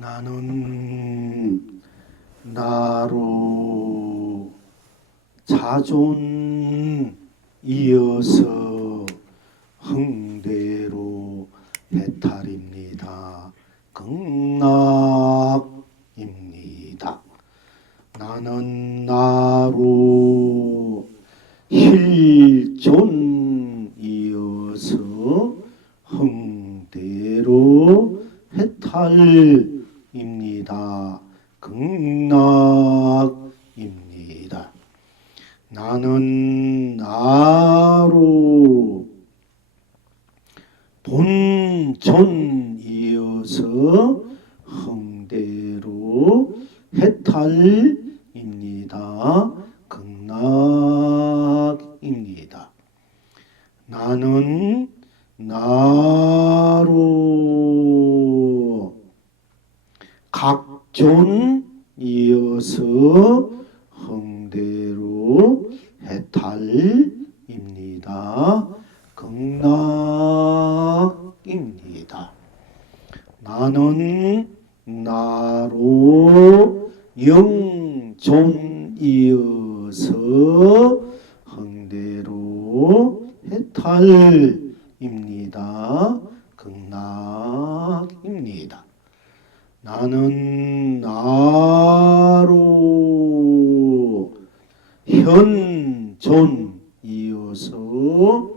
나는 나로 자존 이어서 흥대로 해탈입니다. 극락입니다. 나는 나로 실존 이어서 흥대로 해탈입니다. 극락입니다. 나는 나로 본존 이어서 흥대로 해탈입니다. 극락입니다. 나는 나로 각존 이어서 흥대로 해탈입니다. 극락입니다. 나는 나로 영존 이어서 흥대로 해탈입니다. 극락입니다. 나는 나로 현존 이어서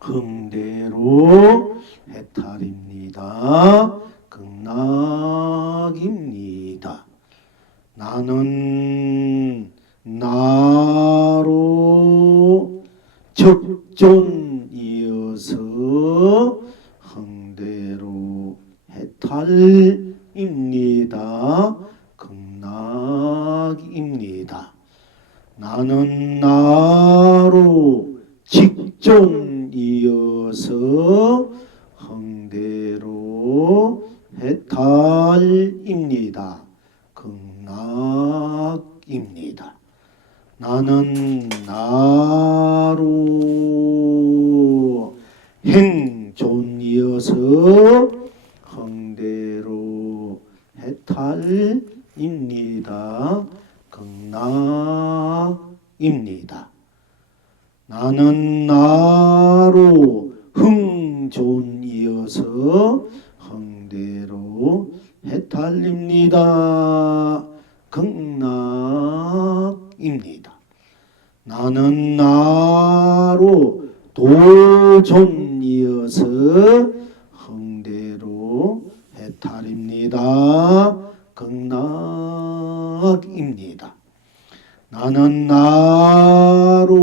흥대로 해탈입니다. 극락입니다. 나는 나로 적존 이어서 흥대로 해탈입니다. 극락입니다. 나는 나로 직존 이어서 흥대로 해탈입니다. 극락입니다. 나는 나로 행존 이어서 흥대로 해탈입니다. 극락입니다. 나는 나로 흥존 이어서 흥대로 해탈입니다. 극락입니다. 나는 나로 도존 이어서 흥대로 해탈입니다. 극락입니다. 나는 나로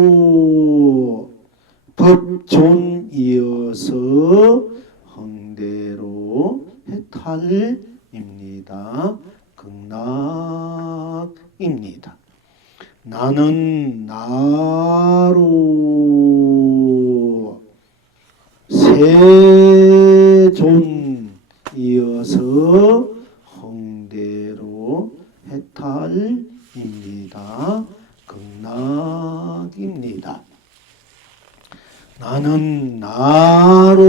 법존 이어서 흥대로 해탈입니다. 극락입니다. 나는 나로 세존 이어서 흥대로 해탈입니다. 극락입니다. 나는 나로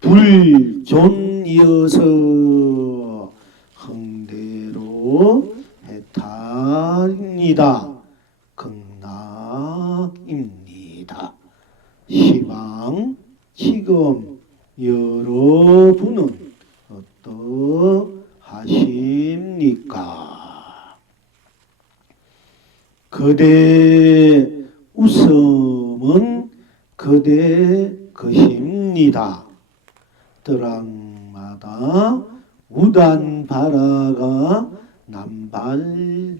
불존 이어서 흥대로 해탈입니다. 극락입니다. 시방 지금 여러분은 어떠하십니까? 그대 웃음은 그대 것입니다. 떠랑마다 우단바라가 남발합니다.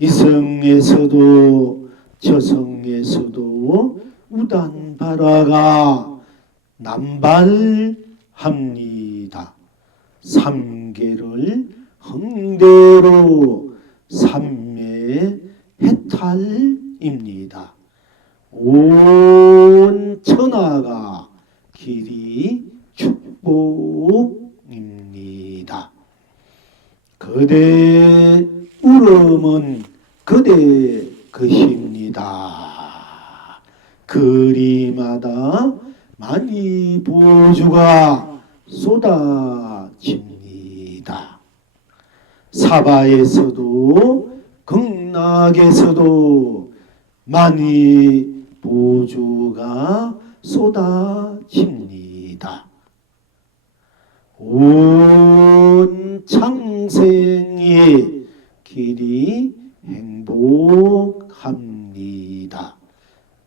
이성에서도 저성에서도 우단바라가 남발합니다. 삼계를 흥대로 삼매 해탈입니다. 온 천하가 길이 축복입니다. 그대 울음은 그대 것입니다. 그리마다 많이 보주가 쏟아집니다. 사바에서도 극락에서도 만위 보주가 쏟아집니다. 온 창생의 길이 행복합니다.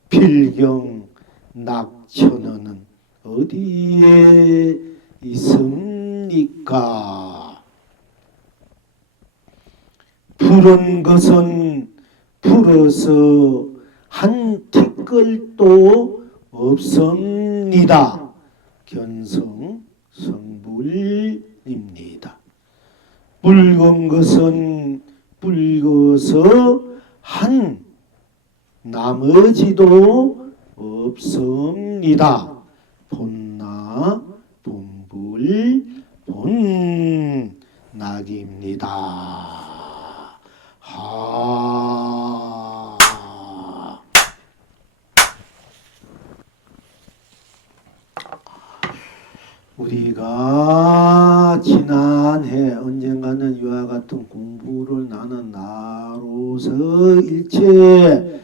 필경 낙천어는 어디에 있습니까? 푸른 것은 풀어서 한 티끌도 없습니다. 견성 성불입니다. 붉은 것은 붉어서 한 나머지도 없습니다. 본나 본불 본낙입니다. 하. 우리가 지난해 언젠가는 이와 같은 공부를 나는 나로서 일체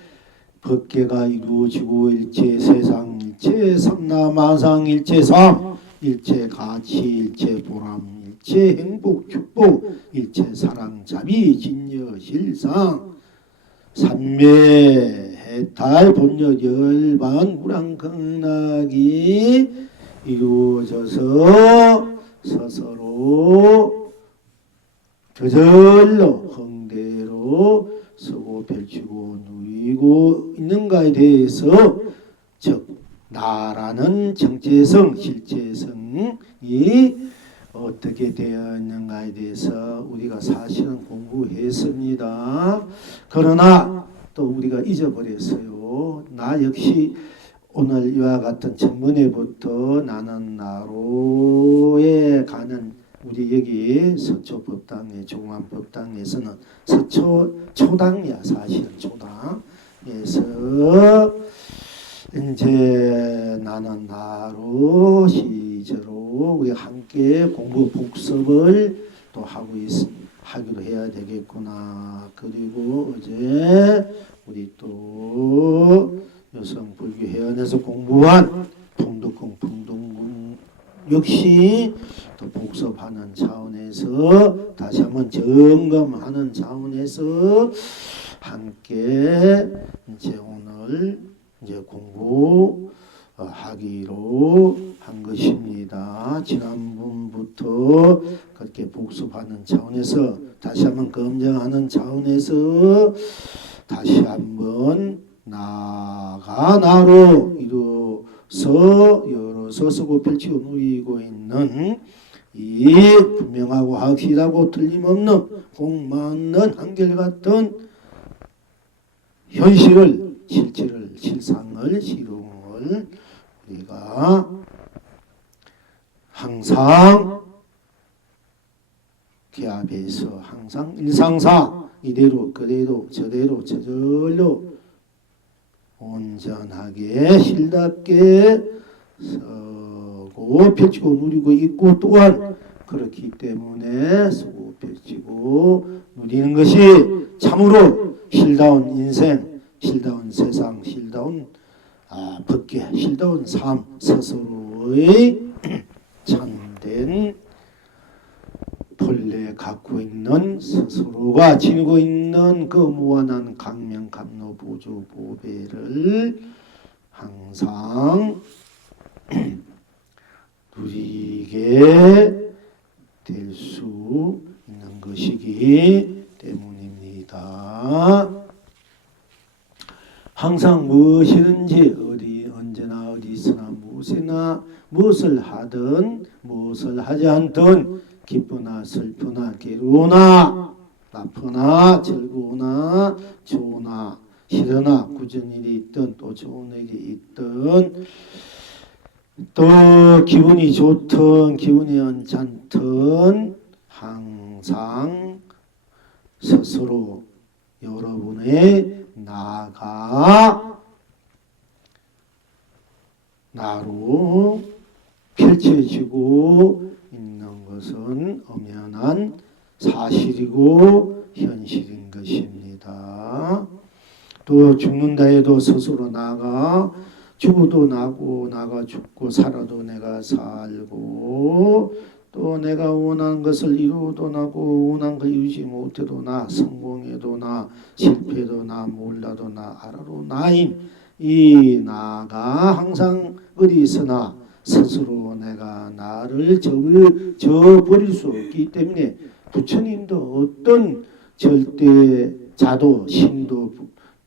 법계가 이루어지고 일체 세상 일체 삼라만상 일체 삶 일체 가치 일체 보람 일체 행복 축복 일체 사랑 자비 진여 실상 삼매 해탈 본여 열반 무량극락이 이루어져서 스스로 저절로 흥대로 서고 펼치고 누리고 있는가에 대해서 즉 나라는 정체성 실체성이 어떻게 되어 있는가에 대해서 우리가 사실은 공부했습니다. 그러나 또 우리가 잊어버렸어요. 나 역시 오늘 이와 같은 전문회부터 나는 나로에 가는 우리 여기 서초법당의 중앙법당에서는 서초 초당이야. 사실은 초당에서 이제 나는 나로 시저로 우리 함께 공부 복습을 또 하기로 해야 되겠구나. 그리고 어제 우리 또 여성 불교 회원에서 공부한 풍덕궁 풍동군 역시 또 복습하는 차원에서 다시 한번 점검하는 차원에서 함께 이제 오늘 이제 공부하기로 한 것입니다. 지난번부터 그렇게 복습하는 차원에서 다시 한번 검증하는 차원에서 다시 한번 나가 나로 이루어서 열어서 쓰고 펼치고 누리고 있는 이 분명하고 확실하고 틀림없는 공맞는 한결같은 현실을 실체를 실상을 실용을 우리가 항상 기압에서 항상 일상사 이대로 그대로 저대로 저절로 온전하게 실답게 서고 펼치고 누리고 있고 또한 그렇기 때문에 서고 펼치고 누리는 것이 참으로 실다운 인생, 실다운 세상, 실다운 법계, 실다운 삶 스스로의 참된 본래 갖고 있는 스스로가 지니고 있는 그 무한한 강명 감로 보조 보배를 항상 누리게 될 수 있는 것이기 때문입니다. 항상 무엇이든지 어디 언제나 어디서나 무엇이나 무엇을 하든 무엇을 하지 않든 기쁘나 슬프나 괴로우나 나쁘나 즐거우나 좋으나 싫으나 굳은 일이 있든 또 좋은 일이 있든 또 기분이 좋든 기분이 언짢든 항상 스스로 여러분의 나가 나로 펼쳐 펼쳐지고 있는 것은 엄연한 사실이고 현실인 것입니다. 또 죽는다 해도 스스로 나가, 죽어도 나고 나가 죽고 살아도 내가 살고, 또 내가 원하는 것을 이루어도 나고 원하는 걸 이루지 못해도 나, 성공해도 나, 실패도 나, 몰라도 나, 알아도 나인 이 나가 항상 어디 있으나 스스로 내가 나를 저버릴 수 없기 때문에 부처님도 어떤 절대 자도 신도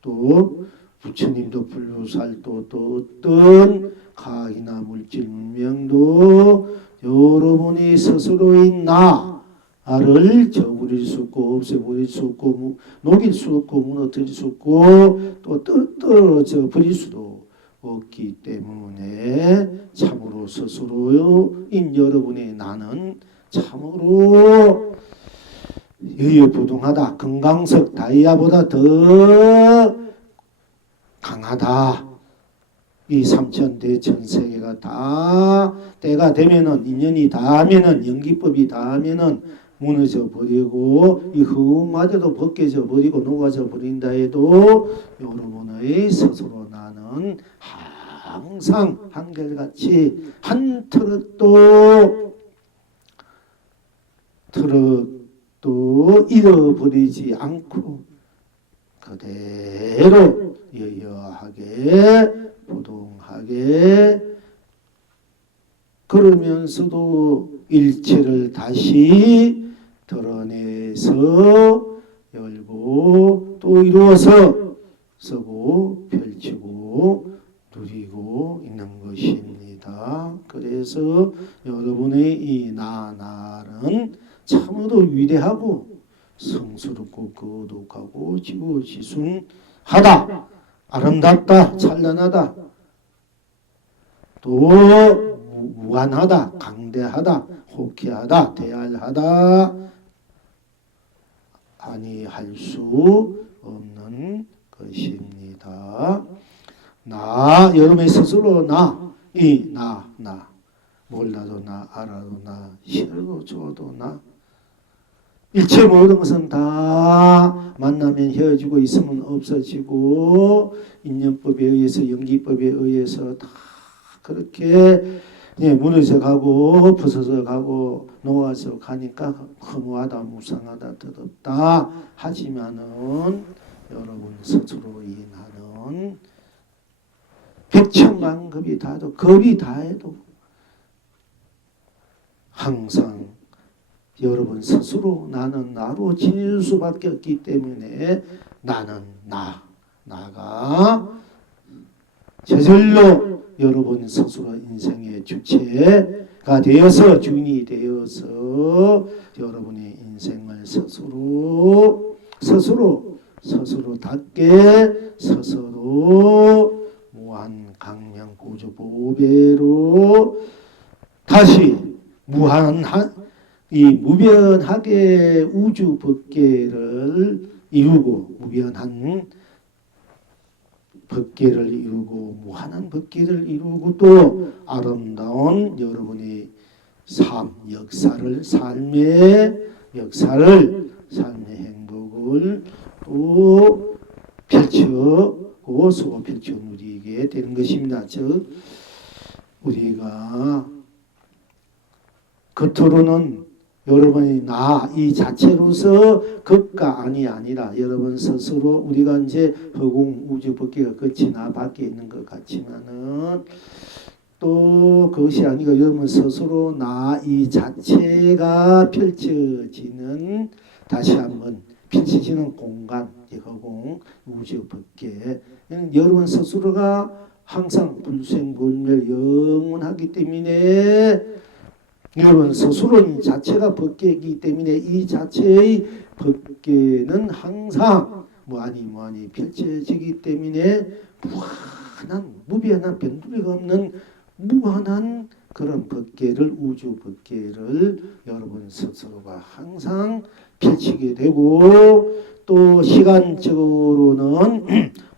또 부처님도 불교살도 또 어떤 과학이나 물질 문명도 여러분이 스스로인 나를 저버릴 수 없고 없애버릴 수 없고 녹일 수 없고 무너뜨릴 수 없고 또 떨어져 버릴 수도 없기 때문에 참으로 스스로인 여러분의 나는 참으로 여여부동하다. 금강석 다이아보다 더 강하다. 이 삼천대 천세계가 다 때가 되면은 인연이 닿으면은 연기법이 닿으면은 무너져 버리고 이 흙마저도 벗겨져 버리고 녹아져 버린다 해도 여러분의 스스로 나는 항상 한결같이 한 트럭도 잃어버리지 않고 그대로 여여하게 부동하게 그러면서도 일체를 다시 드러내서 열고 또 이루어서 쓰고 펼치고 누리고 있는 것입니다. 그래서 여러분의 이 나는 참으로 위대하고 성스럽고 거룩하고 지고지순하다. 아름답다. 찬란하다. 또 무한하다. 강대하다. 호쾌하다. 대할하다. 아니할 수 없는 것입니다. 여러분의 스스로 나 몰라도 나, 알아도 나, 싫어도 좋아도 나. 일체 모든 것은 다 만나면 헤어지고 있으면 없어지고 인연법에 의해서 연기법에 의해서 다 그렇게 무너져 가고 부서져 가고 놓아져 가니까 허무하다 무상하다 더럽다 하지만은 여러분 스스로의 나는 백천만급이 다도 겁이 다해도 항상 여러분 스스로 나는 나로 지닐 수밖에 없기 때문에 나는 나가 저절로 여러분 스스로 인생의 주체가 되어서 주인이 되어서 여러분의 인생을 스스로답게 스스로 무한 강량 고조 보배로 다시 무변하게 우주 법계를 이루고 무변한 법계를 이루고 무한한 법계를 이루고 또 아름다운 여러분의 삶의 행복을 또 펼치고 수고 펼쳐 누리게 되는 것입니다. 즉 우리가 겉으로는 여러분이 이 자체로서 것과 아니라 여러분 스스로 우리가 이제 허공 우주 법계가 끝이 나 밖에 있는 것 같지만은 또 그것이 아니고 여러분 스스로 이 자체가 펼쳐지는 다시 한번 펼쳐지는 공간 허공 우주 법계 여러분 스스로가 항상 불생불멸 영원하기 때문에 여러분 스스로 자체가 법계이기 때문에 이 자체의 법계는 항상 무한히 펼쳐지기 때문에 무변한 변두리가 없는 무한한 그런 법계를 우주 법계를 여러분 스스로가 항상 펼치게 되고 또 시간적으로는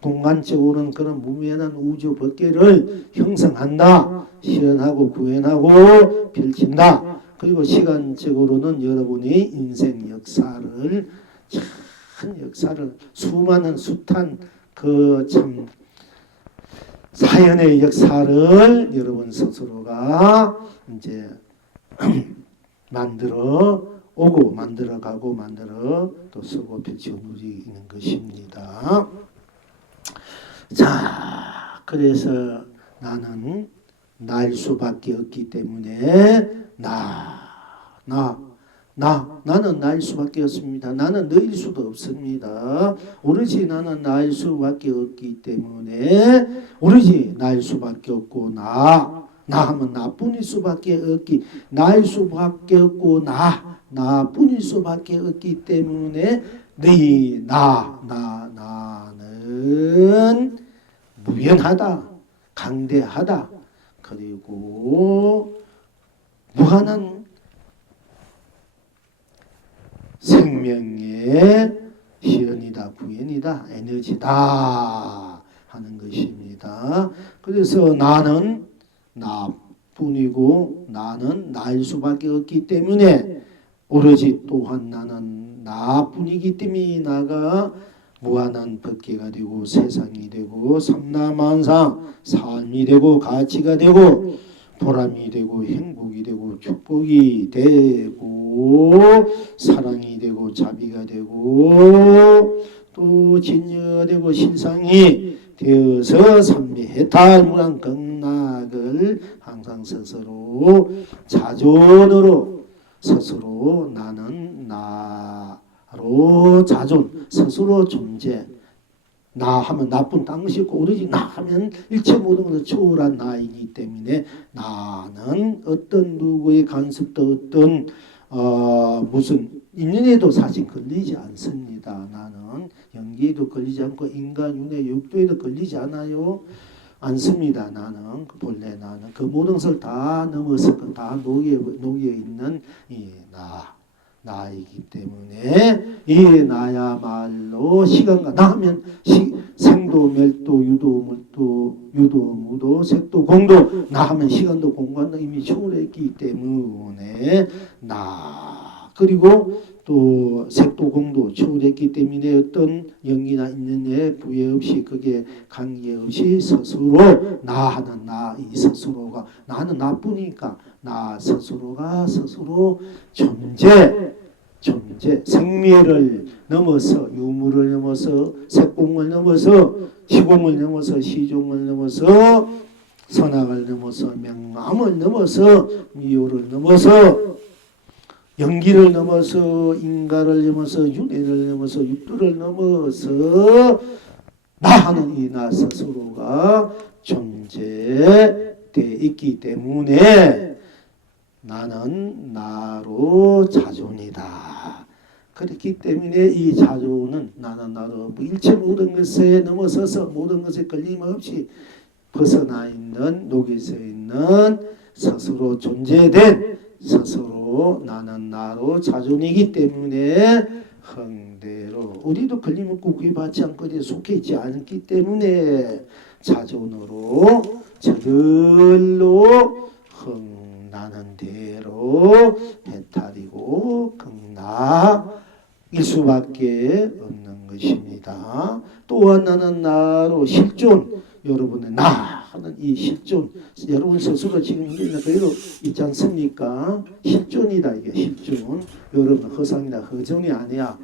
공간적으로는 그런 무면한 우주 법계를 형성한다. 시연하고 구현하고 펼친다. 그리고 시간적으로는 여러분이 인생 역사를 큰 역사를 수많은 숫한 그 참 사연의 역사를 여러분 스스로가 이제 만들어 오고 만들어 가고 만들어 또 쓰고 펼치고 누리는 것입니다. 자, 그래서 나는 날 수밖에 없기 때문에 나는 나일 수밖에 없습니다. 나는 너일 수도 없습니다. 오로지 나는 나일 수밖에 없기 때문에 오로지 나일 수밖에 없고 나 하면 나뿐일 수밖에 없기 나일 수밖에 없고 나뿐일 수밖에 없기 때문에 나는 무변하다, 강대하다, 그리고 무한한 생명의 시연이다, 구현이다, 에너지다 하는 것입니다. 그래서 나는 나뿐이고 나는 나일 수밖에 없기 때문에 오로지 또한 나는 나뿐이기 때문에 나가 무한한 법계가 되고 세상이 되고 삼라만상 삶이 되고 가치가 되고 보람이 되고 행복이 되고 축복이 되고 사랑이 되고 자비가 되고 또 진여되고 실상이 되어서 삼매해탈무한 극락을 항상 스스로 자존으로 스스로 나는 나로 자존 스스로 존재 나 하면 나뿐 딴 것이 없고 오로지 나 하면 일체 모든 것을 초월한 나이기 때문에 나는 어떤 누구의 간섭도 어떤 무슨 인연에도 사실 걸리지 않습니다. 나는 연기에도 걸리지 않고 인간윤회 육도에도 걸리지 않아요. 않습니다. 나는 본래 나는 그 모든 것을 다 넘어서 다 녹여 있는 이 나이기 때문에 이 나야말로 시간과 나하면 생도 멸도 유도 무도 색도 공도 나하면 시간도 공간도 이미 초월했기 때문에 그리고 또 색도 공도 초월했기 때문에 어떤 연기나 인연에 부여 없이 그게 관계 없이 스스로 나하는 이 스스로가 나는 나뿐이니까 나 스스로가 스스로 존재 생미를 넘어서 유무를 넘어서 색공을 넘어서 시공을 넘어서 시종을 넘어서 선악을 넘어서 명암을 넘어서 미호를 넘어서 연기를 넘어서 인가를 넘어서 윤회를 넘어서 육도를 넘어서 나하는 이 나 스스로가 존재되어 있기 때문에 나는 나로 자존이다. 그렇기 때문에 이 자존은 나는 나로 일체 모든 것에 넘어서서 모든 것에 걸림없이 벗어나 있는 녹이서 있는 스스로 존재된 스스로 나는 나로 자존이기 때문에 흥대로 우리도 걸림없고 구애받지 않고 속해 있지 않기 때문에 자존으로 저들로 나는 대로 해탈이고 극락일 수밖에 없는 것입니다. 또한 나는 나로 실존 여러분의 나 하는 이 실존 여러분 스스로 지금 그대로 있지 않습니까? 실존이다 이게 실존 여러분 허상이나 허정이 아니야.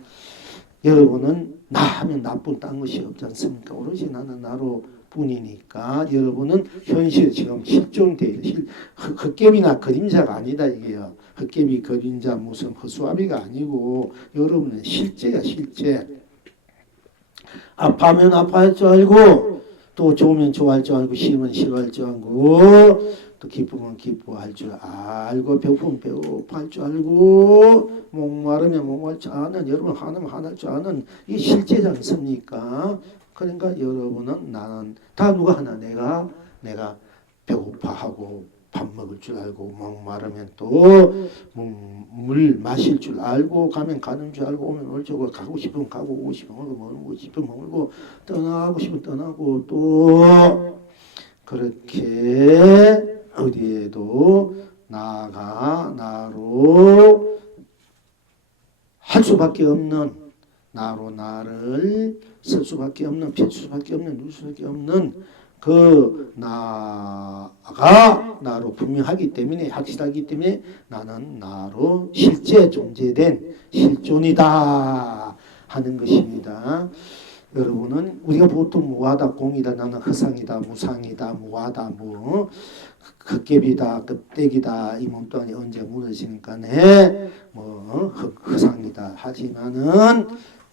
여러분은 나 하면 나뿐 딴 것이 없지 않습니까? 오로지 나는 나로 뿐이니까 여러분은 현실 지금 실존되어 헛개비나 그림자가 아니다 이게요. 헛개비 그림자 무슨 허수아비가 아니고 여러분은 실제야 실제. 아파하면 아파할 줄 알고 또 좋으면 좋아할 줄 알고 싫으면 싫어할 줄 알고 또 기쁘면 기뻐할 줄 알고 배고프면 배고파할 줄 알고 목마르면 목마를 줄 아는 여러분 화나면 화날 줄 아는 이 실제지 않습니까? 그러니까 여러분은 나는 다 누가 하나 내가 배고파하고 밥 밥 먹을 줄 알고 목마르면 또 물 마실 줄 알고 가면 가는 줄 알고 오면 올 줄 알고 가고 싶으면 가고 오고 싶으면 오고 머물고 싶으면 머물고 떠나고 싶으면 떠나고 또 그렇게 어디에도 나가 나로 할 수밖에 없는 나로 나를 쓸 수밖에 없는 필 수밖에 없는 누릴 수밖에 없는 그 나가 나로 분명하기 때문에 확실하기 때문에 나는 나로 실제 존재된 실존이다 하는 것입니다. 여러분은 우리가 보통 무하다 공이다 나는 허상이다 무상이다 무하다 뭐 헛개비다 껍데기다 이 몸뚱아리 언제 무너지니까네 뭐 허상이다 하지만은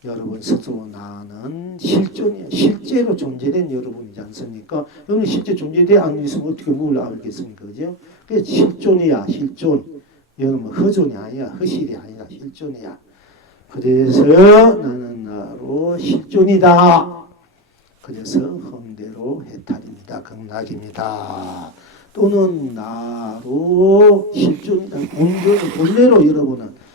여러분 스스로 나는 실존이야. 실제로 존재된 여러분이지 않습니까? 여러분 실제 존재돼 안 있으면 어떻게 뭘 알겠습니까? 그죠? 그래서 실존이야. 실존. 여러분 허존이 아니야. 허실이 아니라 실존이야. 그래서 나는 나로 실존이다. 그래서 흥대로 해탈입니다. 극락입니다. 또는 나로 실존이다. 본래로 여러분은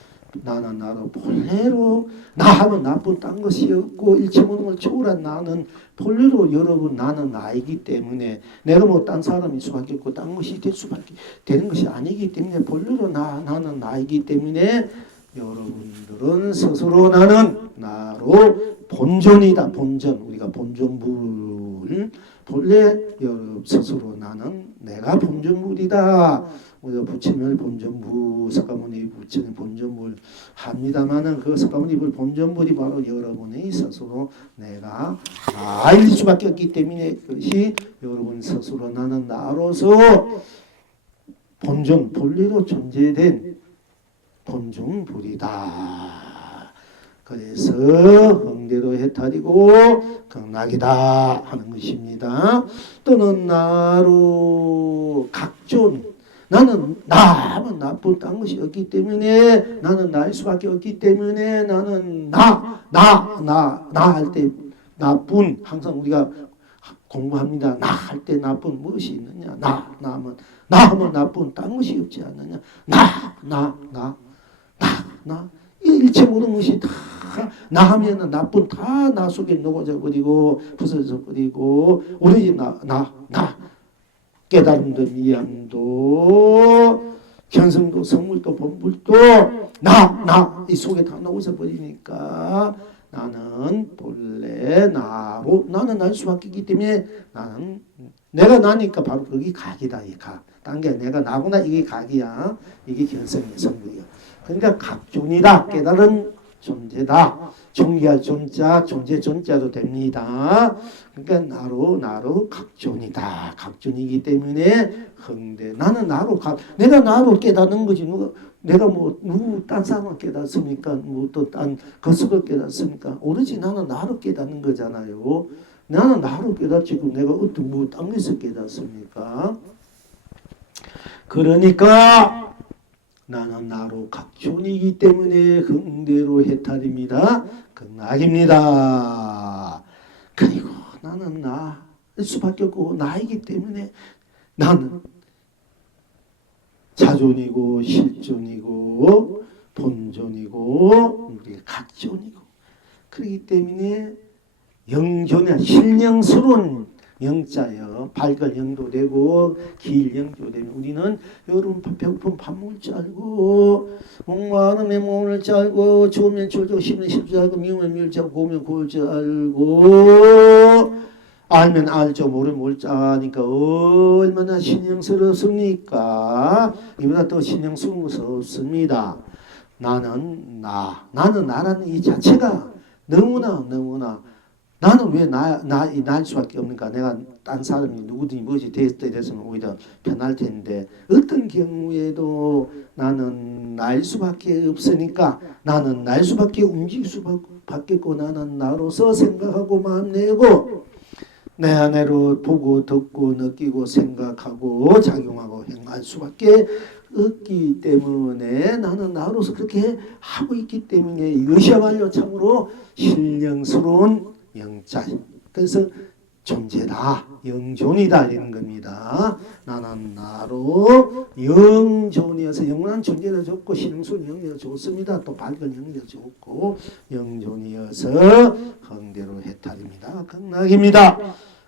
나는 나로 본래로 나하면 나쁜 딴 것이 없고 일체 모든 걸 초월한 나는 본래로 여러분 나는 나이기 때문에 내가 뭐 딴 사람일 수밖에 없고 딴 것이 될 수밖에 되는 것이 아니기 때문에 본래로 나는 나이기 때문에 여러분들은 스스로 나는 나로 본존이다. 본존 우리가 본존물 본래 여러분 스스로 나는 내가 본존물이다. 우리가 부처님을 본전부 석가모니 부처님 본전물 합니다마는 그 석가모니 본전물이 바로 여러분의 스스로 내가 나일 수밖에 없기 때문에 그것이 여러분 스스로 나는 나로서 본전 본래로 존재된 본전불이다. 그래서 흥대로 해탈이고 극락이다 하는 것입니다. 또는 나로 각존 나는 나하면 나쁜 딴 것이 없기 때문에 나는 나일 수밖에 없기 때문에 나는 나 할 때 나쁜 항상 우리가 공부합니다. 나 할 때 나쁜 무엇이 있느냐 나하면 나쁜 딴 것이 없지 않느냐 나 일체 모든 것이 다 나하면 나쁜 다 나 속에 녹아져 버리고 부서져 버리고 오로지 나 깨달음도 미양도 견성도 성물도 본불도 이 속에 다 녹아져 버리니까 나는 본래 나로 나는 날 수밖에 없기 때문에 나는 내가 나니까 바로 거기 각이다. 이 각. 딴 게 내가 나구나 이게 각이야. 이게 견성의 성물이야. 그러니까 각존이다. 깨달은 존재다. 존귀할 존자, 존재 존자도 됩니다. 그러니까 나로 각존이다. 각존이기 때문에 흥대. 나는 나로 내가 나로 깨닫는 거지. 내가 누구 딴 사람을 깨닫습니까? 또 딴 것을 깨닫습니까? 오로지 나는 나로 깨닫는 거잖아요. 나는 나로 깨닫지. 내가 어떤 딴 것을 깨닫습니까? 그러니까 나는 나로 각존이기 때문에 흥대로 해탈입니다. 극락입니다. 그리고 나는 나일 수밖에 없고 나이기 때문에 나는 자존이고 실존이고 본존이고 각존이고 그렇기 때문에 영존이야. 신령스러운 영자여 밝은 영도 되고 길 영도 되면 우리는 여러분 배고프면 밥 먹을 줄 알고 목마르면 먹을 줄 알고 좋으면 좋을 싫으면 싫을 줄 알고 미우면 미울 줄 알고 고우면 고울 줄 알고 알면 알죠 모르면 모를 줄 아니까 얼마나 신령스럽습니까? 이보다 더 신령스러운 것은 없습니다. 나는 나라는 이 자체가 너무나 나는 왜 나일 수밖에 없는가? 내가 딴 사람이 누구든지 무엇이 됐으면 오히려 편할 텐데 어떤 경우에도 나는 나일 수밖에 없으니까 나는 나일 수밖에 움직일 수밖에 없고 나는 나로서 생각하고 마음 내고 내 안으로 보고 듣고 느끼고 생각하고 작용하고 행할 수밖에 없기 때문에 나는 나로서 그렇게 하고 있기 때문에 이것이야말로 참으로 신령스러운 영자. 그래서 존재다. 영존이다 이런 겁니다. 나는 나로 영존이어서 영원한 존재도 좋고 실행순 영리도 좋습니다. 또 밝은 영리도 좋고 영존이어서 흥대로 해탈입니다. 극락입니다.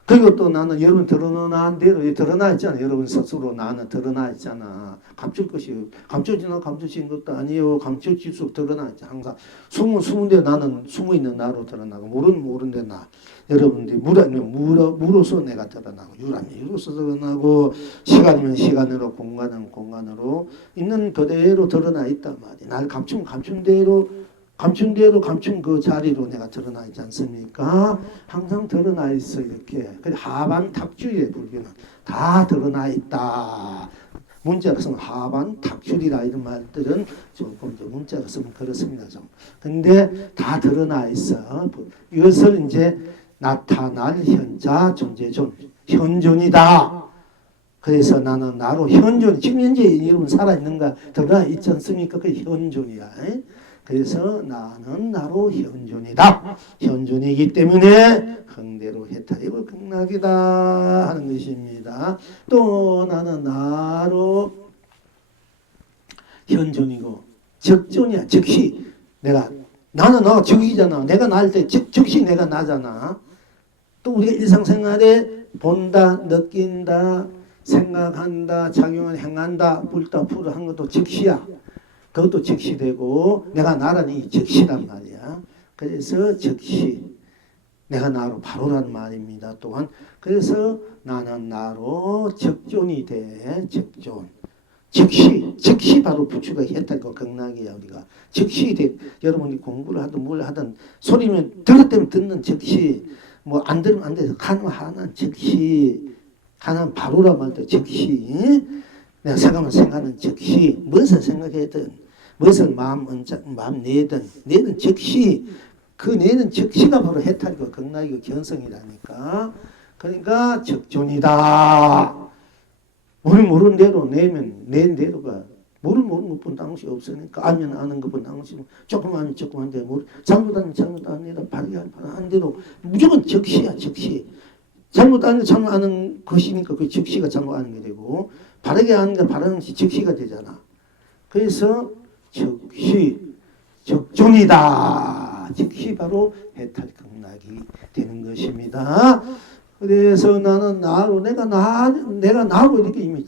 그리고 또 나는 여러분 드러난 대로 드러나 있잖아. 여러분 스스로 나는 드러나 있잖아. 감출 것이 감춰지나 감춰진 것도 아니요. 감춰질수록 드러나 있잖아. 항상 숨은데 나는 숨어있는 나로 드러나고 모르는데 나. 여러분들이 무로서 내가 드러나고 유라면 유로서 드러나고 시간이면 시간으로 공간은 공간으로 있는 그대로 드러나 있단 말이야. 날 감춘 대로 감춘 그 자리로 내가 드러나 있지 않습니까? 항상 드러나 있어 이렇게. 하반탁주의 불교는 다 드러나 있다. 문자로 쓰면 하반탁출이라 이런 말들은 조금 문자로 쓰면 그렇습니다. 좀. 근데 다 드러나 있어. 이것을 이제 나타날 현자 존재존 현존이다. 그래서 나는 나로 현존 지금 현재 여러분 살아있는가 드러나 있지 않습니까? 그 현존이야. 그래서 나는 나로 현존이다. 현존이기 때문에 흥대로 해탈이고 극락이다 하는 것입니다. 또 나는 나로 현존이고 적존이야. 즉시 나는 너가 적이잖아. 내가 날 때 즉시 내가 나잖아. 또 우리가 일상생활에 본다, 느낀다, 생각한다, 작용을 행한다, 불다, 풀어 한 것도 즉시야. 그것도 즉시되고 내가 나라니 즉시란 말이야. 그래서 즉시 내가 나로 바로란 말입니다. 또한 그래서 나는 나로 적존이 돼. 적존. 즉시 바로 부추가 했다고 극락이야. 우리가 즉시 돼. 여러분이 공부를 하든 뭘 하든 소리면 들었다면 듣는 즉시 뭐 안 들으면 안 돼서 가능하는 즉시 가능 바로란 말도 즉시 내가 생각하면 생각하는 즉시 무엇을 생각하든 무엇을 마음 내든 즉시 그 내는 즉시가 바로 해탈이고 극락이고 견성이라니까. 그러니까 적존이다. 모르는 대로 내면 낸 대로가 모르는 것뿐 당시 없으니까 알면 아는 것뿐 당시 조금 하면 조금 한데 잘못하면 잘못하는 대로 바르게 대로 무조건 즉시야. 즉시 잘못하는 게 잘못하는 것이니까 그 즉시가 잘못하는 게 되고 바르게 하는 게 바르는 것이 즉시가 되잖아. 그래서 즉시 적존이다. 즉시 바로 해탈 극락이 되는 것입니다. 그래서 나는 나로 내가 나로 이렇게 이미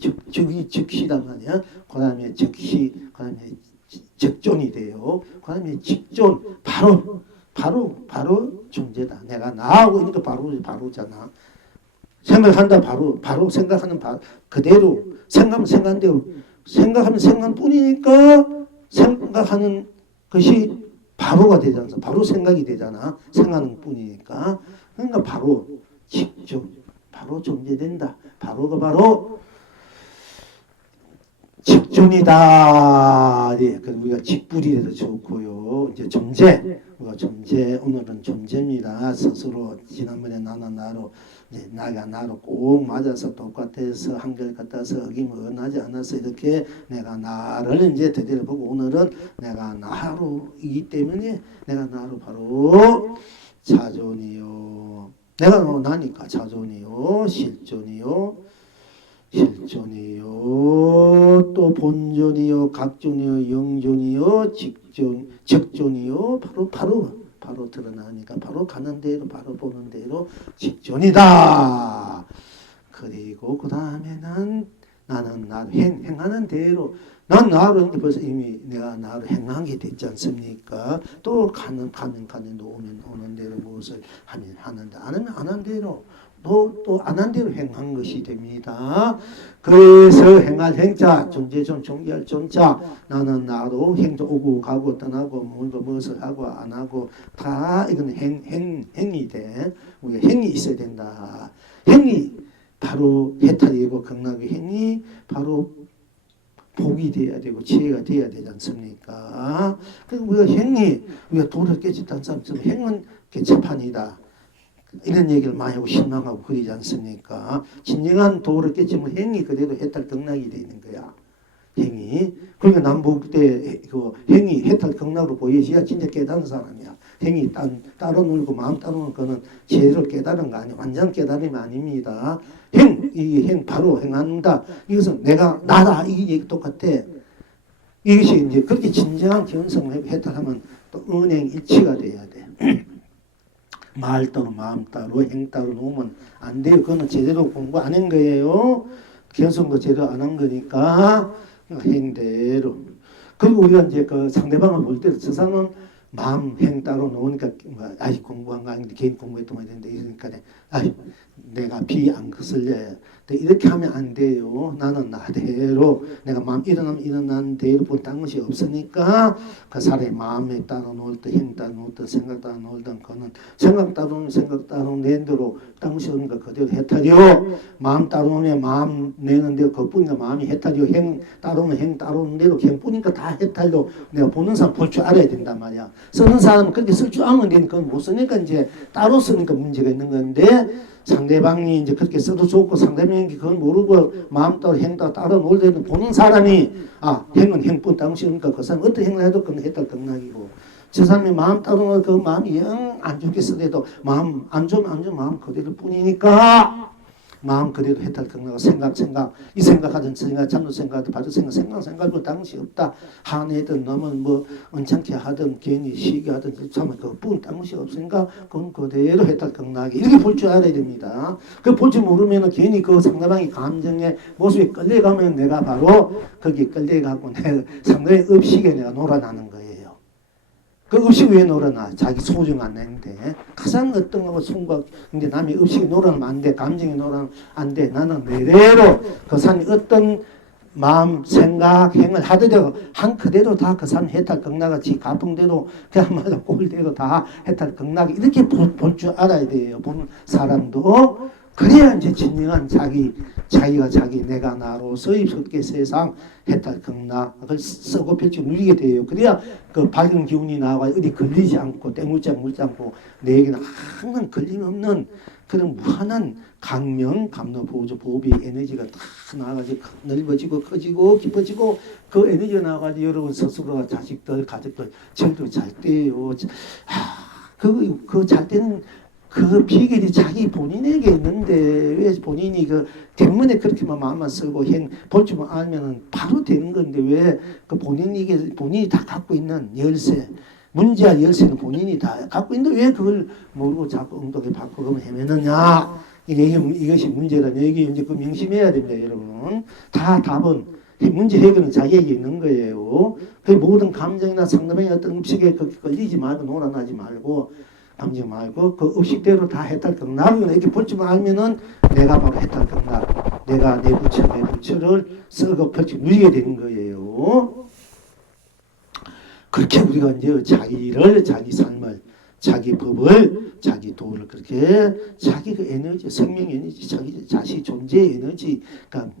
즉시란 말이야. 그다음에 즉시, 그다음에 적존이 돼요. 그다음에 직존 바로 존재다. 내가 나하고 있는 거 바로잖아. 생각한다 바로 생각하는 그대로 생각하면 생각한 대로 생각하면 생각한 뿐이니까 생각하는 것이 바로가 되잖아. 바로 생각이 되잖아. 생각하는 뿐이니까. 그러니까 바로 직존, 바로 존재된다. 바로가 바로 직존이다. 예, 우리가 직불이라도 좋고요. 이제 존재, 우리가 존재, 오늘은 존재입니다. 스스로 지난번에 나는 나로, 나가 나로 꼭 맞아서 똑같아서 한결 같아서 어김없이 않아서 이렇게 내가 나를 이제 되돌아보고 오늘은 내가 나로이기 때문에 내가 나로 바로 자존이요. 내가 나니까 자존이요, 실존이요, 또 본존이요, 각존이요, 영존이요, 적존이요, 바로 드러나니까 바로 가는 대로 바로 보는 대로 직존이다. 그리고 그 다음에는 나는 나로 행하는 대로 난 나로 벌써 이미 내가 나로 행한 게 됐지 않습니까? 또 가는 오는 대로 무엇을 하면 하는데 안 하면 안 한 대로 또 안 한 대로 행한 것이 됩니다. 그래서 행할 행자 존재존 존재할 존자 나는 나로 행도 오고 가고 떠나고 무엇을 하고 안 하고 다 이건 행이 돼. 우리가 행이 있어야 된다. 행이 바로 해탈이고 극락의 행이 바로 복이 돼야 되고 지혜가 돼야 되지 않습니까? 그래서 우리가 도를 깨졌다는 사람처럼 행은 개차판이다. 이런 얘기를 많이 하고 실망하고 그러지 않습니까? 진정한 도를 깨지면 행이 그대로 해탈 극락이 되는 거야. 행이. 그러니까 남북 때 그 행이 해탈 극락으로 보여져야 진짜 깨닫는 사람이야. 행이 따로 놀고 마음 따로 놀고 그는 제대로 깨달은 거 아니에요. 완전 깨달음이 아닙니다. 이 행 바로 행한다. 이것은 내가 나다. 이게 똑같아. 이것이 이제 그렇게 진정한 견성을 해탈하면 또 은행 일치가 돼야 돼. 말 따로 마음 따로 행 따로 놓으면 안 돼요. 그거는 제대로 공부 안 한 거예요. 견성도 제대로 안 한 거니까 행대로. 그리고 우리가 이제 그 상대방을 볼 때 저 사람은 마음 행 따로 놓으니까 아이 공부한 거 아닌데 개인 공부했던 거 있는데 이러니까 아이 내가 비 안 거슬려요. 이렇게 하면 안 돼요. 나는 나대로 내가 마음 일어나면 일어난 대로 본 것이 없으니까 그 사람의 마음에 따라 놓을든 행 따라 놓을든 생각 따라 놓을든 그는 생각 따라 놓으면 생각 따라 놓는 대로 딴 것이 없는 거 그대로 해탈이요. 마음 따라 놓으면 마음 내는 대로 그뿐이니까 마음이 해탈이요. 행 따라 놓으면 행 따라 놓는 대로 행뿐이니까 다 해탈로 내가 보는 사람 볼 줄 알아야 된단 말이야. 쓰는 사람은 그렇게 쓸 줄 알면 되니까 그건 못 쓰니까 이제 따로 쓰니까 문제가 있는 건데 상대방이 이제 그렇게 써도 좋고 상대방이 그걸 모르고 마음 따로 행 따로 따로 놀 때는 보는 사람이 아 행은 행뿐 당시니까 그 사람이 어떤 행을 해도 그건 해탈 극락이고 저 사람이 마음 따로 그 마음이 영 안 좋게 쓰더라도 마음 안 좋으면 마음 그대로 뿐이니까 마음 그대로 해탈 극락 생각 이 생각하든 생각 잠도 생각하든 바로 생각을 당시 없다 한해든 너는 뭐 언짢게 하든 괜히 시기 하든 참 그뿐 당시 없으니까 그건 그대로 해탈 극락이 이렇게 볼 줄 알아야 됩니다. 그 볼 줄 모르면은 괜히 그 상대방이 감정의 모습에 끌려가면 내가 바로 거기 끌려가고 내 상대의 의식에 내가 놀아나는 거예요. 그 의식 왜 놀아나? 자기 소중 안 내는데 가장 어떤 거가 송각 근데 남이 의식이 놀아나면 안 돼. 감정이 놀아나면 안 돼. 나는 내대로 그 사람이 어떤 마음, 생각, 행을 하더라도 한 그대로 다 그 사람 해탈 극락같이 가풍대로 그야말로 꼴대로 다 해탈 극락 이렇게 볼 줄 알아야 돼요. 보는 사람도 그래야 이제 진정한 자기가 자기 내가 나로서의 속계 세상 해탈 극락을 쓰고 펼치고 누리게 돼요. 그래야 그 밝은 기운이 나와 어디 걸리지 않고 때묻지 않고 내에게는 항상 걸림없는 그런 무한한 강명, 감로, 보조, 보비 에너지가 다 나와가지고 넓어지고 커지고 깊어지고 그 에너지가 나와가지고 여러분 스스로가 자식들, 가족들 절도 잘 때요. 그 잘 때는 그 비결이 자기 본인에게 있는데 왜 본인이 그 때문에 그렇게만 마음만 쓰고 볼 줄만 알면은 바로 되는 건데 왜 그 본인이 다 갖고 있는 열쇠 문제와 열쇠는 본인이 다 갖고 있는데 왜 그걸 모르고 자꾸 엉덩이 바꾸고 헤매느냐 이것이 문제라면 여기 이제 그 명심해야 됩니다 여러분. 다 답은 문제 해결은 자기에게 있는 거예요. 그 모든 감정이나 상대방의 어떤 음식에 걸리지 말고 놀아나지 말고 감정 말고 그 의식대로 다 해탈 극락이구나 이렇게 볼 줄만 알면은 내가 바로 해탈 극락 내가 내 부처를 썩어 펼쳐 누리게 되는 거예요. 그렇게 우리가 이제 자기 삶을 자기 법을 자기 도를 그렇게 자기 그 에너지 생명 에너지 자기 자신 존재의 에너지 그러니까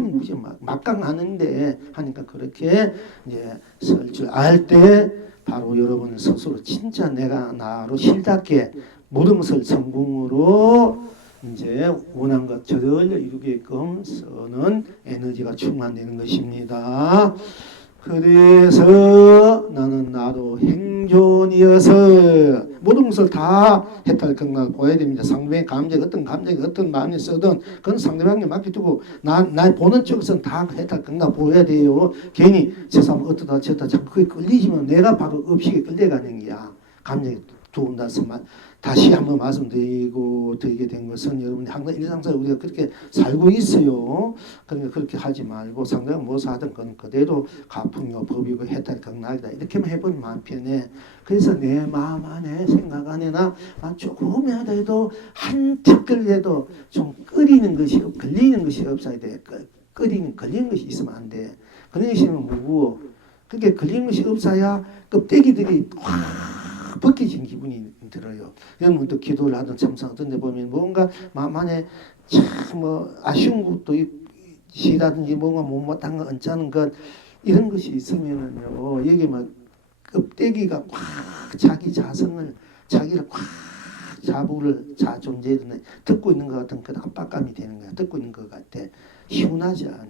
무지 막강하는데 하니까 그렇게 이제 쓸 줄 알 때 바로 여러분 스스로 진짜 내가 나로 실답게 모든 것을 성공으로 이제 원한 것 저절로 이루게끔 쓰는 에너지가 충만되는 것입니다. 그래서 나는 나도 행존이어서 모든 것을 다 해탈 극락을 보여야 됩니다. 상대방의 감정 어떤 마음이 쓰든 그건 상대방에 맡겨두고 나 보는 쪽에서는 다 해탈 극락 보여야 돼요. 괜히 저 사람 어떠다 저떠다 자꾸 그게 끌리지면 내가 바로 업식에 끌려가는 게야. 감정이 두운다서만 다시 한번 말씀드리게 된 것은 여러분이 항상 일상생활 우리가 그렇게 살고 있어요. 그러니까 그렇게 하지 말고 상대가 무엇을 하든 그건 그대로 가풍이고 법이고 해탈 극락이다 이렇게만 해보면 마음 편해. 그래서 내 마음 안에 생각 안에나 조금이라도 해도 한 티끌이라도 좀 걸리는 것이 없어야 돼. 걸리는 것이 있으면 안 돼. 그런 것이 있으면 무거워. 그게 걸리는 것이 없어야 껍데기들이 확 벗겨진 기분이 들어요. 여러분도 기도를 하든 참석하던 데 보면 뭔가 마음 안에 참 뭐 아쉬운 것도 시라든지 뭔가 못못한 것 언짢은 것 이런 것이 있으면은요 여기 막 껍데기가 꽉 자기 자성을 자기를 꽉 자존재를 듣고 있는 것 같은 그런 압박감이 되는 거야. 듣고 있는 것 같아. 시원하지 않아.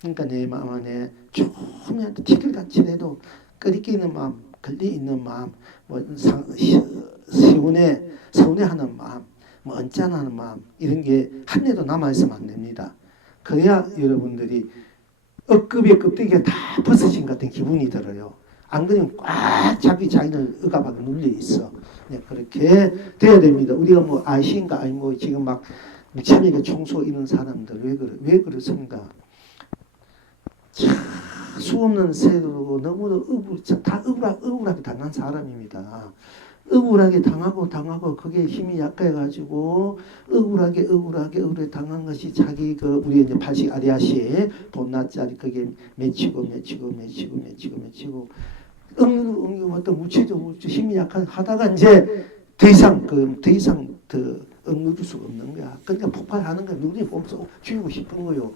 그러니까 내 마음 안에 조금이라도 티끌같이 해도 끓이끼는 마음 걸리 있는 마음, 뭐 서운해하는 마음, 뭐 언짢아하는 마음 이런 게 한에도 남아 있으면 안 됩니다. 그래야 여러분들이 억급의 껍데기가 다 벗어진 것 같은 기분이 들어요. 안 그러면 꽉 자기는 억압하게 눌려 있어. 네, 그렇게 돼야 됩니다. 우리가 뭐 아시인가 아니 뭐 지금 막 무참하게 청소 이런 사람들 왜 그렇습니까? 수 없는 세로 너무도 억울하게 당한 사람입니다. 억울하게 당하고 그게 힘이 약해가지고 억울하게 당한 것이 자기 우리 이제 80 아리아시 본나짜리 그게 맺히고 엉기고 또 묻히죠 힘이 약하다가 이제 더 이상 억누를 수가 없는 거야. 그러니까 폭발하는 거야. 누구니 몸속 죽이고 싶은 거요.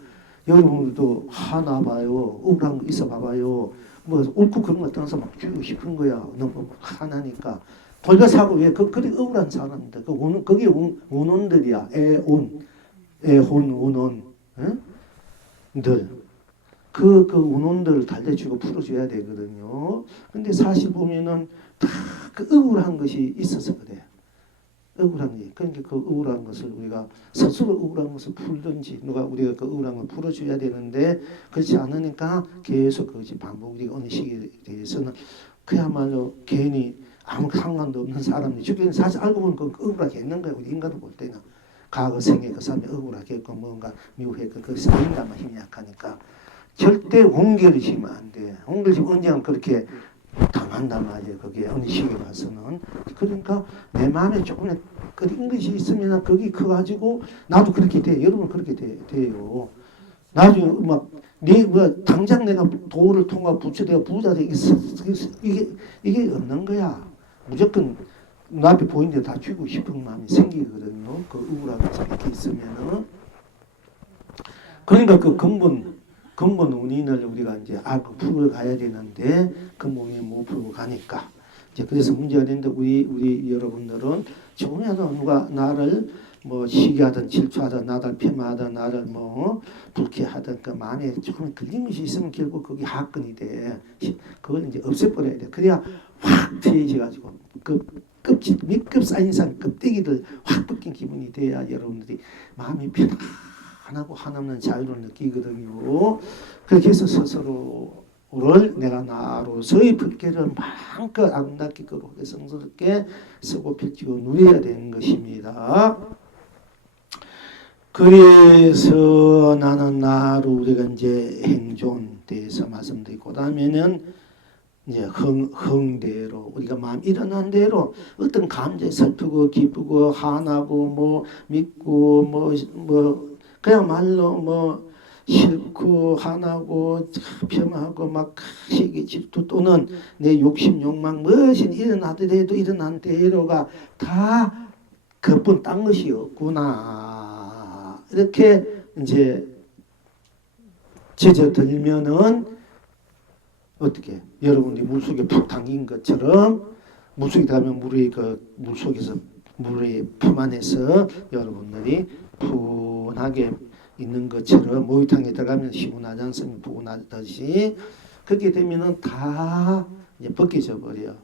여러분들도 하나 봐요. 억울한 거 있어 봐봐요. 뭐 옳고 그런 거 떠나서 막 죽이고 싶은 거야. 너무 하나니까. 돌려사고 왜 그리 억울한 사람들. 그게 원혼들이야. 원혼. 들. 그 원혼들을 달래주고 풀어줘야 되거든요. 근데 사실 보면은 다 그 억울한 것이 있어서 그래. 억울한 게. 그러니까 그 억울한 것을 우리가 스스로 억울한 것을 풀든지 누가 우리가 그 억울한 걸 풀어줘야 되는데 그렇지 않으니까 계속 그것이 반복. 우리가 어느 시기에 대해서는 그야말로 괜히 아무 상관도 없는 사람이 주변에 사실 알고 보면 그 억울하게 했는 거야. 우리 인간도 볼 때는 과거 생에 그 사람이 억울하게 했고 뭔가 미워했고 그 쌓인다만 힘이 약하니까 절대 옹결이시면 안 돼. 옹결이시면 언젠가 그렇게 당한단 말이에요. 그게 어느 시기에 가서는. 그러니까 내 마음에 조금의 끓인 것이 있으면 거기 커가지고 나도 그렇게 돼. 여러분 그렇게 돼요. 나중에 뭐 당장 내가 도를 통과 부처되어 부자 되기 이게 없는 거야. 무조건 눈앞에 보이는데 다 죽이고 싶은 마음이 생기거든요. 그 우울하게 이렇게 있으면은. 그러니까 그 근본 원인을 우리가 이제 풀어 가야 되는데 근본 원인을 못 풀고 가니까 이제 그래서 문제가 되는데 우리 여러분들은 조금이라도 누가 나를 뭐 시기하든 질투하든 나를 폄하하든 나를 뭐 불쾌하든 그 마음에 조금 걸린 것이 있으면 결국 그게 학근이 돼. 그걸 이제 없애버려야 돼. 그래야 확 트여져가지고 그 껍질 밑급 쌓인 산 껍데기를 확 벗긴 기분이 돼야 여러분들이 마음이 편안하고 한없는 자유를 느끼거든요. 그렇게 해서 스스로를 내가 나로서의 법계를 마음껏 아름답게 거룩하게 성스럽게 쓰고 펼치고 누려야 되는 것입니다. 그래서 나는 나로 우리가 이제 행존 대해서 말씀드리고 그다음에는 이제 흥대로 우리가 마음 일어난 대로 어떤 감정이 슬프고 기쁘고 화나고 뭐 믿고 뭐 그야말로 뭐 싫고 화나고 폄하하고 막 시기 질투 또는 내 욕심 욕망 무엇이 일어나더라도 일어난 대로가 다 그뿐 딴 것이 없구나. 이렇게 이제 젖어들면은 어떻게 여러분이 물속에 푹 담긴 것처럼 물속에 가면 물속에서 물의 품 안에서 여러분들이 푸근하게 있는 것처럼 모유탕에 들어가면 시원하지 않습니까? 푸근하듯이 그렇게 되면은 다 이제 벗겨져 버려.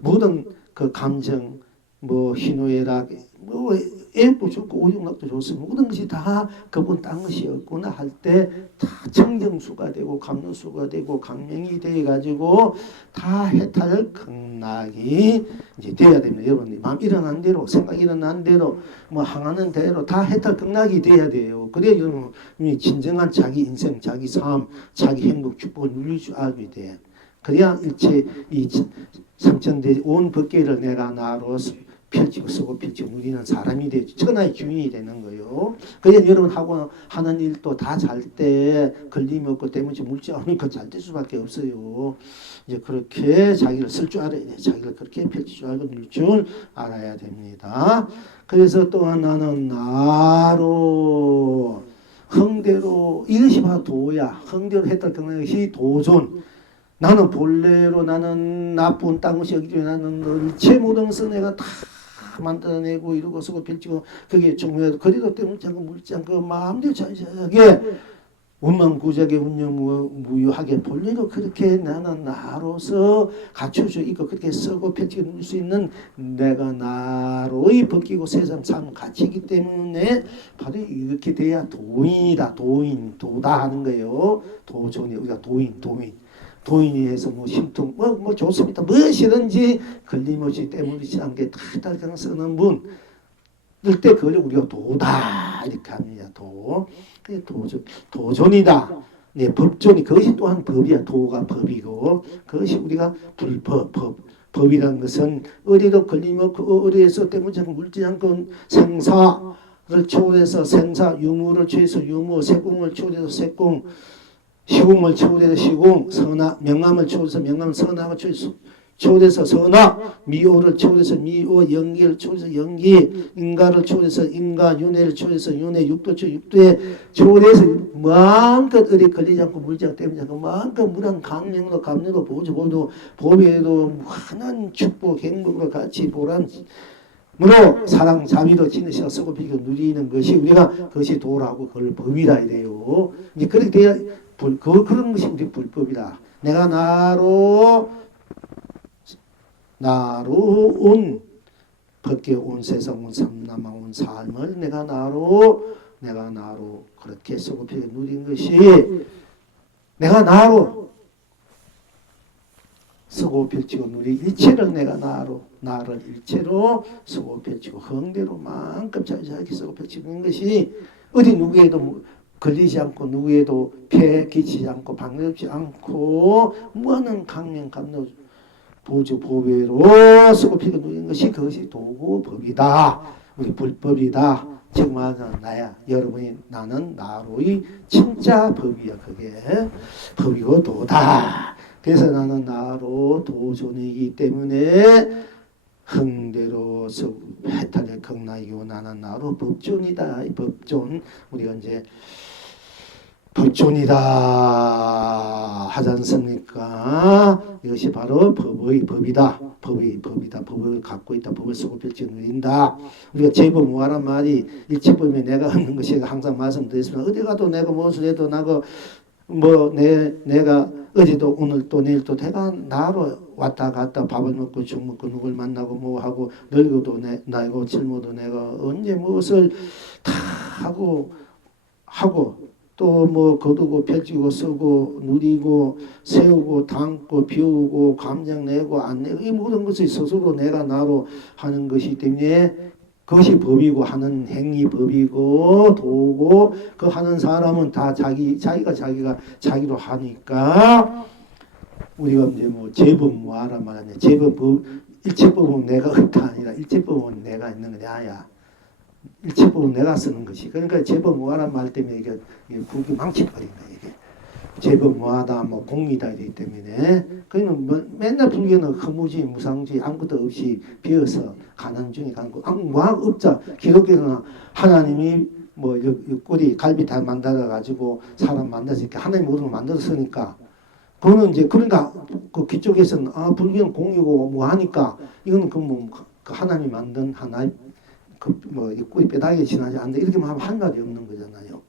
모든 그 감정 뭐 희노애락 뭐 애도 좋고 오죽락도 좋습니다. 모든 것이 다 그분 딴 것이 없구나 할 때 다 청정수가 되고 감로수가 되고 강명이 돼 가지고 다 해탈 극락이 이제 돼야 됩니다. 여러분 마음 일어난 대로 생각 일어난 대로 뭐 항하는 대로 다 해탈 극락이 돼야 돼요. 그래야 여러분이 진정한 자기 인생, 자기 삶, 자기 행복, 축복을 누릴 줄 알게 돼. 그래야 일체 이 삼천대 온 법계를 내가 나로 펼치고 쓰고 펼치고 누리는 사람이 되지 천하의 주인이 되는 거예요. 그래서 여러분 하고 하는 일도 다 잘 때 걸림이 없고 때문에 물지 않으니까 잘 될 수밖에 없어요. 이제 그렇게 자기를 쓸 줄 알아야 돼. 자기를 그렇게 펼칠 줄 알고 누릴 줄 알아야 됩니다. 그래서 또 하나는 나로 흥대로 이것이 바로 도야. 흥대로 했던 것이 도존. 나는 본래로 나는 나쁜 딴 것이 여기지 나는 일체 모든 것을 내가 다 만들어내고 이루고 쓰고 펼치고 그게 중요해도 그래도 때문에 자꾸 물지 않고 마음대로 자유자재하게 운명구적에 운명무유하게 본래도 그렇게 나는 나로서 갖춰져 있고 그렇게 쓰고 펼쳐 놓을 수 있는 내가 나로의 벗기고 세상 참 가치이기 때문에 바로 이렇게 돼야 도인이다. 도다 하는 거예요. 도존이 우리가 도인이 해서 뭐 심통 뭐 좋습니다. 무엇이든지 걸림없이 때문이지 않게 다다르게 쓰는 분. 때 그걸 우리가 도다 이렇게 합니다. 도존이다. 네, 법존이 그것이 또한 법이야. 도가 법이고 그것이 우리가 법이라는 것은 어디도 걸림없고 어디에서 때문에 물지 않고 생사를 초월해서 생사, 유무를 초월해서 유무, 세공을 초월해서 세공, 시공을 초월해서 시공, 선악, 명암을 초월해서 명암, 선악을 초월해서 선악, 미호를 초월해서 미호, 연기를 초월해서 연기, 인가를 초월해서 인가, 윤회를 초월해서 윤회, 육도에 초월해서 마음껏 어디 걸리지 않고 물지 않고 때문에 마음껏 무한 강령으로 감령으로 보조보도 보배에도 무한한 축복, 행복으로 같이 보람 으로 사랑 자비로 지내셔 쓰고 비고 누리는 것이 우리가 그것이 도라고 그걸 법이라 이래요. 이제 그렇게 돼야 그런 것이 우리 불법이다. 내가 나로 온 밖에 온 세상 온 삼남아 온 삶을 내가 나로 그렇게 쓰고 피고 누린 것이 내가 나로 쓰고 펼치고 누리 일체를 내가 나를 일체로 쓰고 펼치고 흥대로 만큼 자유자하게 쓰고 펼치는 것이 어디 누구에도 걸리지 않고 누구에도 폐 끼치지 않고 방해되지 않고 무한한 강령 감로 보조 보배로 쓰고 피고 누리는 것이 그것이 도고 법이다. 우리 불법이다. 즉 말하자면 나야. 여러분이 나는 나로의 진짜 법이야. 그게 법이고 도다. 그래서 나는 나로 도존이기 때문에 흥대로 해탈의 극락이고 나는 나로 법존이다. 이 법존 우리가 이제 법존이다 하지 않습니까? 이것이 바로 법이다. 법을 갖고 있다. 법을 쓰고 펼쳐 누린다. 우리가 제법무하란 말이 일체법이 내가 없는 것이 항상 말씀드렸습니다. 어디 가도 내가 무엇을 해도 나고 내가 어제도 오늘도 내일도 내가 나로 왔다 갔다 밥을 먹고 죽 먹고 누굴 만나고 뭐 하고 늙어도 나이고 젊어도 내가 언제 무엇을 다 하고 또 뭐 거두고 펼치고 쓰고 누리고 세우고 담고 비우고 감정 내고 안 내고 이 모든 것을 스스로 내가 나로 하는 것이기 때문에 그것이 법이고 하는 행위 법이고 도고 그 하는 사람은 다 자기가 자기로 하니까 우리가 이제 뭐 제법무하란 말이야. 제법 일체법은 내가 없다 아니라 일체법은 내가 있는 거냐 아야. 일체법은 내가 쓰는 것이. 그러니까 제법무하란 말 때문에 이게 불교 망쳐버린 거야 이게. 제법무하다 뭐 공이다 이기 때문에 그러면 맨날 불교는 허무지 무상지 아무것도 없이 비어서 가는 중에 가는 거 무학 없자. 기독교는 하나님이 뭐 꼴이 갈비 다 만들어 가지고 사람 만들어서 이렇게 하나님 모든 걸 만들었으니까 그거는 이제 그러니까 그 귀쪽에서는 불교는 공이고 뭐 하니까 이거는 그 하나님이 만든 하나님 뭐 꼴이 뼈다귀에 지나지 않는다 이렇게 하면 한 말이 없는 거잖아요.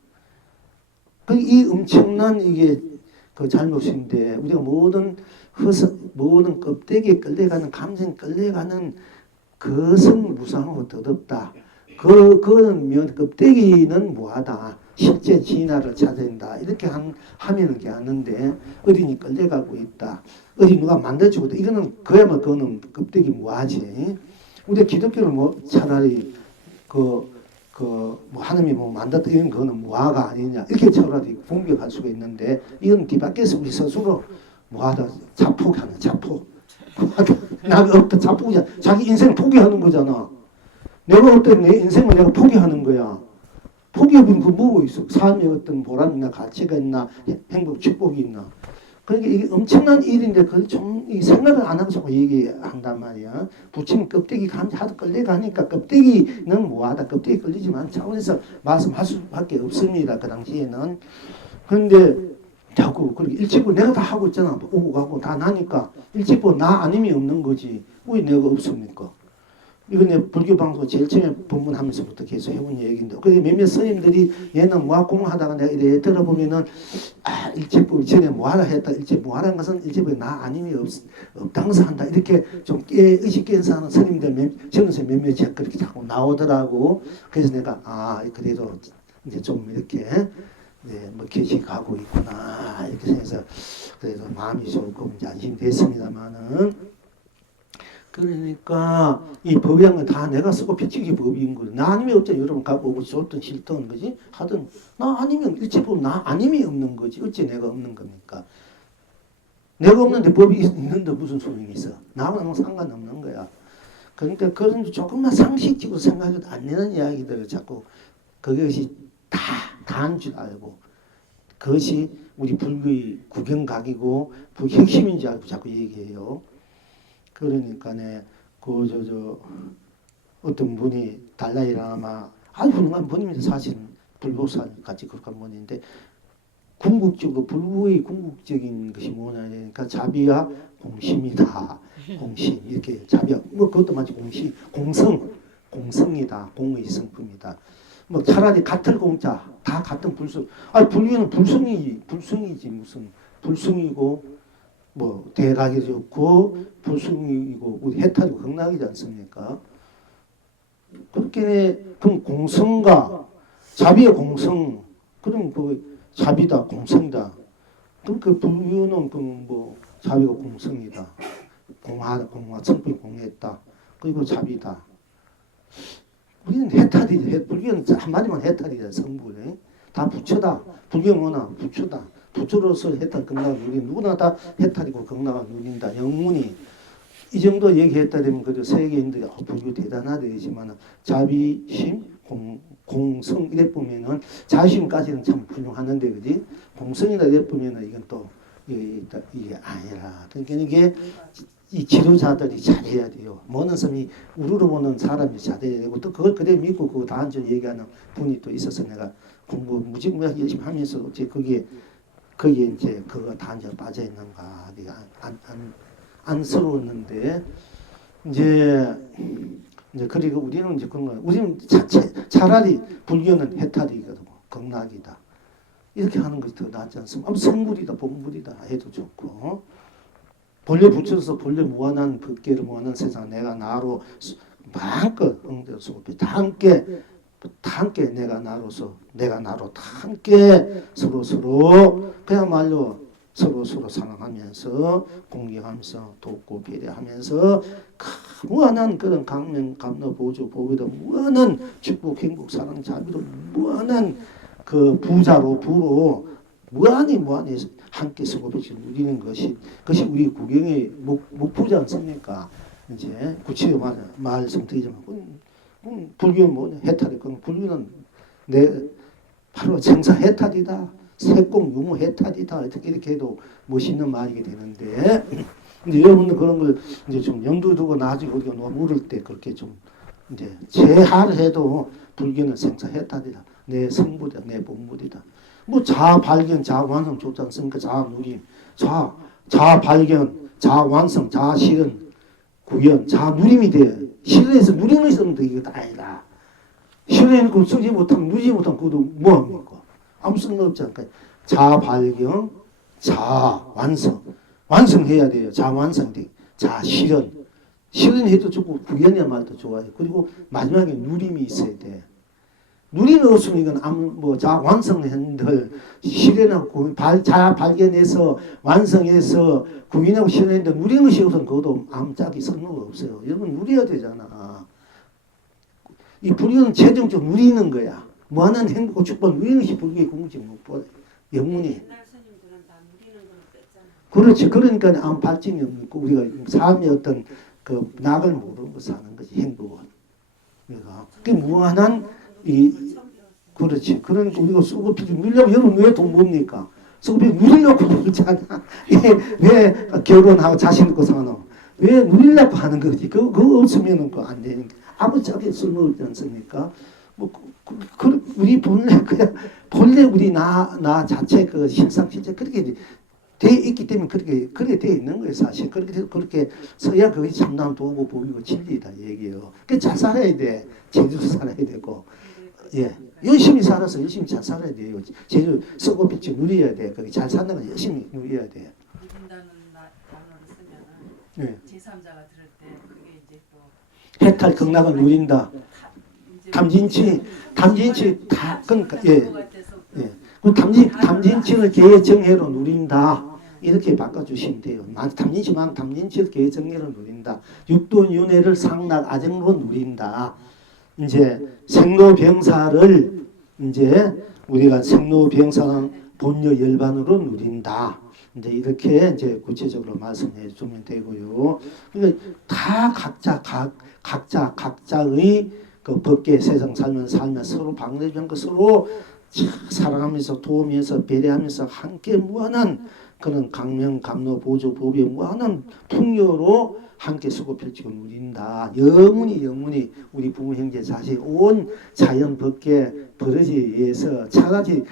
이 엄청난 이게 그 잘못인데 우리가 모든 껍데기에 끌려가는 감정에 끌려가는 그것은 무상하고 덧없다. 그거는 껍데기는 뭐하다. 실제 진화를 찾아낸다. 이렇게 하면은 게 아는데 어린이 끌려가고 있다. 어디 누가 만들어주고 있다. 이거는 그야말로 그거는 껍데기 뭐하지. 우리 기독교는 뭐 차라리 뭐 하나님이 뭐 만들었다 이런 거는 무화가 아니냐 이렇게 차라리 공격할 수가 있는데 이건 뒤바뀌어서 우리 스스로 무화다 자폭하는 자폭 나가 없다 자폭이야. 자기 인생 포기하는 거잖아. 내가 어떤 내 인생을 내가 포기하는 거야. 포기하면 그 뭐가 있어? 삶에 어떤 보람이나 가치가 있나 행복 축복이 있나. 그러니까 이게 엄청난 일인데 그걸 좀 생각을 안 하고 자꾸 얘기한단 말이야. 부침 껍데기 하도 끌려가니까 껍데기는 뭐하다. 껍데기 끌리지만 차원에서 말씀할 수밖에 없습니다. 그 당시에는. 그런데 자꾸 그렇게 일체법 내가 다 하고 있잖아. 오고 가고 다 나니까 일체법 나 아님이 없는 거지. 왜 내가 없습니까? 이건 내 불교 방송 제일 처음에 법문하면서부터 계속 해온 얘기인데, 그래서 몇몇 스님들이 얘는 뭐 공하다가 내가 이래 들어보면은 일체법 전에 뭐하라 했다, 일체 뭐하라는 것은 일체법에 나 아님이 없다면서 한다, 이렇게 좀 의식 깬 사람 스님들 전에서 몇몇이 그렇게 자꾸 나오더라고. 그래서 내가 그래도 이제 좀 이렇게 먹혀지가고 있구나 이렇게 생각해서 그래도 마음이 조금 이제 안심됐습니다만은. 그러니까 이 법이란 건 다 내가 쓰고 펼치기 법인 거예요. 나 아니면 어째 여러분 가보고 좋든 싫든 거지 하든 나 아니면 일체법 나 아님이 없는 거지 어째 내가 없는 겁니까? 내가 없는데 법이 있는데 무슨 소용이 있어? 나하고는 상관없는 거야. 그러니까 그런 조금만 상식적으로 생각해도 안 되는 이야기들을 자꾸 그것이 다한 줄 알고 그것이 우리 불교의 구경각이고 핵심인 줄 알고 자꾸 얘기해요. 그러니까네 어떤 분이 달라이라마 아주 훌륭한 분입니다. 사실은 불보사 같이 그런 분인데 궁극적으로 불교의 궁극적인 것이 뭐냐 그러니까 자비와 공심이다. 공심 이렇게 자비와 그것도 마치 공심 공성이다. 공의 성품이다. 차라리 같은 공자 다 같은 불성. 불교는 불성이지 무슨 불성이고 대각이 좋고 불승이고 우리 해탈이고 극락이지 않습니까? 그렇게 그럼 공성과 자비의 공성 그럼 자비다 공성이다. 그럼 불교는 자비가 공성이다. 공화 성품이 공했다. 그리고 자비다. 우리는 해탈이지. 불교는 한마디만 해탈이잖아. 성불에 다 부처다. 불교는 뭐나 부처다. 부처로서 해탈 극락을 누린 누구나 다 해탈이고 극락을 누린다. 영문이 이 정도 얘기했다 되면 그래도 세계인들이 불교 대단하되지만 자비심 공성 이래 보면은 자심까지는 참 훌륭하는데 그지 공성이다 이래 보면은 이건 또 이게 아니라 그러니까 이게 이 지도자들이 잘해야 돼요. 모든 사람이 우르르 보는 사람이 잘해야 되고 또 그걸 그대로 믿고 그 다음 주 얘기하는 분이 또 있어서 내가 공부 무지무지하게 열심히 하면서 거기에 이제 그거 단절 빠져 있는가 안쓰러웠는데 이제 그리고 우리는 이제 그런 거야. 우리는 차라리 불교는 해탈이거든 극락이다 이렇게 하는 것이 더 낫지 않습니까? 성불이다 본불이다 해도 좋고 본래 붙여서 본래 무한한 법계를 무한한 세상 내가 나로 마음껏 응대해서 다 함께 내가 나로 다 함께 서로 그야말로 서로 사랑하면서 공경하면서 돕고 배려하면서 무한한 그런 강명 감로 보조 보배도 무한한 축복 행복 사랑 자비로 무한한 그 부로 무한히 함께 서로 누리는 것이 우리 구경의 목표지 않습니까? 이제 구체적으로 말씀드리자면 불교는 해탈이 불교는 바로 생사 해탈이다. 색공 유무 해탈이다. 이렇게 해도 멋있는 말이 되는데 근데 여러분들 그런 걸 이제 좀 염두에 두고 나중에 우리가 물을 때 그렇게 좀 이제 제하를 해도 불교는 생사 해탈이다. 내 성불이다. 내 본물이다. 자아 발견, 자아 완성 좋지 않습니까? 자아 누림, 자아 발견, 자아 완성, 자아 실현, 구현, 자아 누림이 돼. 실현해서 누림을 쓰는데 이거 다 아니다. 실현해놓고 쓰지 못하면 누리지 못하면 그것도 뭐합니까? 아무 쓸모없지 않을까? 자아 발견, 자아 완성해야 돼요. 자아 완성돼. 자아 실현해도 좋고 구현해야 말도 좋아요. 그리고 마지막에 누림이 있어야 돼. 누림이 없으면 이건 자아 완성한들 실현하고 자아 발견해서 완성해서 구현하고 실현했는데 누리는 것이 없으면 그것도 아무 짝이 쓸모가 없어요. 여러분 누려야 되잖아. 이 불교는 최종적으로 누리는 거야. 무한한 행복과 축복 누리는 것이 불교의 궁극적 목표. 영문이. 그렇지. 그러니까 아무 발전이 없고 우리가 삶의 어떤 그 낙을 모르고 사는 것이 행복은. 그러니까 무한한 그렇지. 그러니까 우리가 수급비 누리려면 여러분 왜 돈 뭡니까? 수급비 누리려고 그러잖아. 왜 결혼하고 자식 놓고 사노? 왜 누리려고 하는 거지? 그거 없으면 안 되니까. 아무 짝에 쓸모없지 않습니까? 우리 본래 우리 나 자체 그 실상 실제 그렇게 돼 있기 때문에 그렇게 돼 있는 거예요, 사실. 그렇게 서야 그것이 참나온 도고 법이고 진리다 얘기예요. 잘 살아야 돼. 제대로 살아야 되고. 예. 열심히 살아서 열심히 잘 살아야 돼요. 제대로 쓰고 빛이 누려야 돼. 그게 잘 사는 건 열심히 누려야 돼. 누린다는 단어를 쓰면은 예. 제3자가 들을 때 그게 이제 또 해탈 극락을 누린다. 담진치 다 그러니까 예. 예. 그 담진치를 개의 정해로 누린다. 이렇게 바꿔주시면 돼요. 담진치를 개의 정해로 누린다. 육도윤회를 상락 아정으로 누린다. 이제 생로병사를 이제 우리가 생로병사는 본여 열반으로 누린다. 이제 이렇게 이제 구체적으로 말씀해 주면 되고요. 그러니까 다 각자의 그 법계 세상 살면 서로 방대주는 것으로 살아가면서 도우면서 배려하면서 함께 무한한 그런 강명 감로 보조 법의 무한한 풍요로 함께 쓰고 펼치고 누린다. 영원히 우리 부모 형제 자식 온 자연 법계 버러지에 의해서 차가지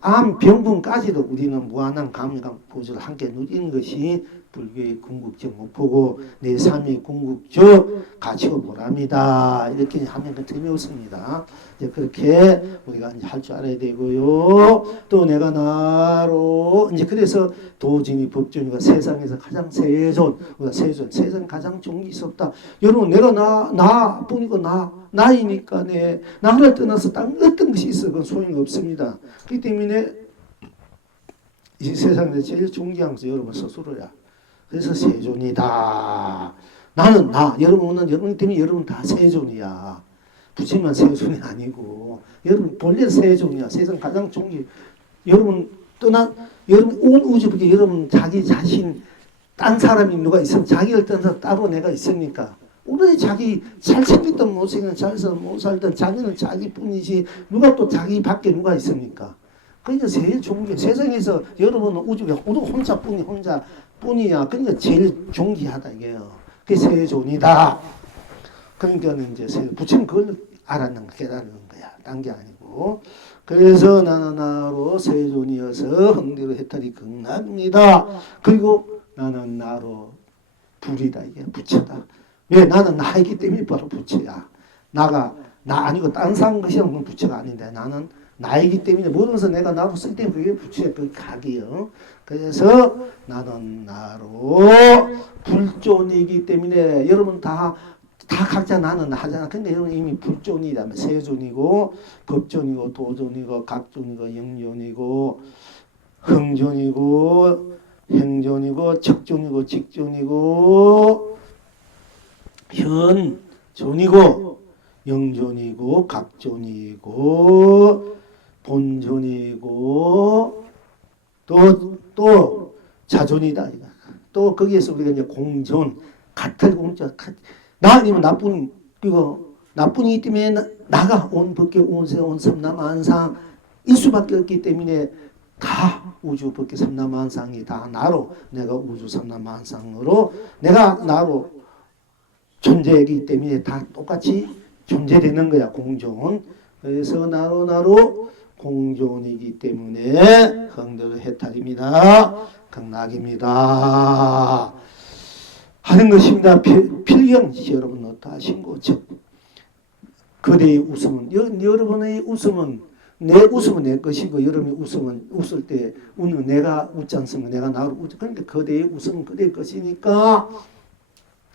암 병분까지도 우리는 무한한 감명 보조를 함께 누리는 것이 불교의 궁극적 목표고 내 삶의 궁극적 가치고 보람이다. 이렇게 하면 틀림없습니다. 이제 그렇게 우리가 이제 할 줄 알아야 되고요. 또 내가 나로 이제 그래서 도진이 법존이가 세상에서 가장 세존, 세상 가장 존귀스럽다. 여러분 내가 나뿐이고 나이니까 나를 떠나서 다른 어떤 것이 있어 그건 소용이 없습니다. 그렇기 때문에 이 세상에서 제일 존귀한 것은 여러분 스스로야. 그래서 세존이다. 나는 여러분은 여러분 때문에 여러분 다 세존이야. 부지만 세존이 아니고 여러분 본래 세존이야. 세상 가장 존귀. 여러분 온 우주 밖에 여러분 자기 자신 딴 사람이 누가 있으면 자기를 떠나서 따로 내가 있습니까? 오늘 자기 잘생겼든 못생겼든 잘 살든 못 살든 자기는 자기뿐이지 누가 또 자기 밖에 누가 있습니까? 그러니까 제일 존귀. 세상에서 여러분은 우주가 혼자뿐이야. 그러니까 제일 존귀하다 이게요. 그게 세존이다. 그러니까 이제 부처님 그걸 알았는 거 깨달는 거야. 딴 게 아니고. 그래서 나는 나로 세존이어서 흥대로 해탈이 극락입니다. 그리고 나는 나로 불이다 이게 부처다. 왜? 나는 나이기 때문에 바로 부처야. 나 아니고 딴 사람 것이라면 부처가 아닌데 나는 나이기 때문에 모든 것을 내가 나로 쓸 때는 그게 부처의 그 각이요. 그래서 나는 나로 불존이기 때문에 여러분 다 각자 나는 하잖아. 근데 여러분 이미 불존이라면 세존이고 법존이고 도존이고 각존이고 영존이고 흥존이고 행존이고 척존이고 직존이고 현존이고 영존이고 각존이고 본존이고 또 자존이다. 또 거기에서 우리가 이제 공존, 같을 공존, 나 아니면 나뿐이기 때문에 나가 온 법계 온세 온 삼라만상 일 수밖에 없기 때문에 다 우주 법계 삼라만상이 다 나로 내가 우주 삼라만상으로 내가 나로 존재이기 때문에 다 똑같이 존재되는 거야 공존. 그래서 나로 공존이기 때문에 흥대로 해탈입니다. 극락입니다. 하는 것입니다. 필경 여러분 어떠하신 거죠? 그대의 웃음은 여러분의 웃음은 내 웃음은 내 것이고 여러분의 웃음은 웃을 때 웃는 내가 웃지 않습니까? 내가 나를 웃지. 그러니까 그대의 웃음은 그대의 것이니까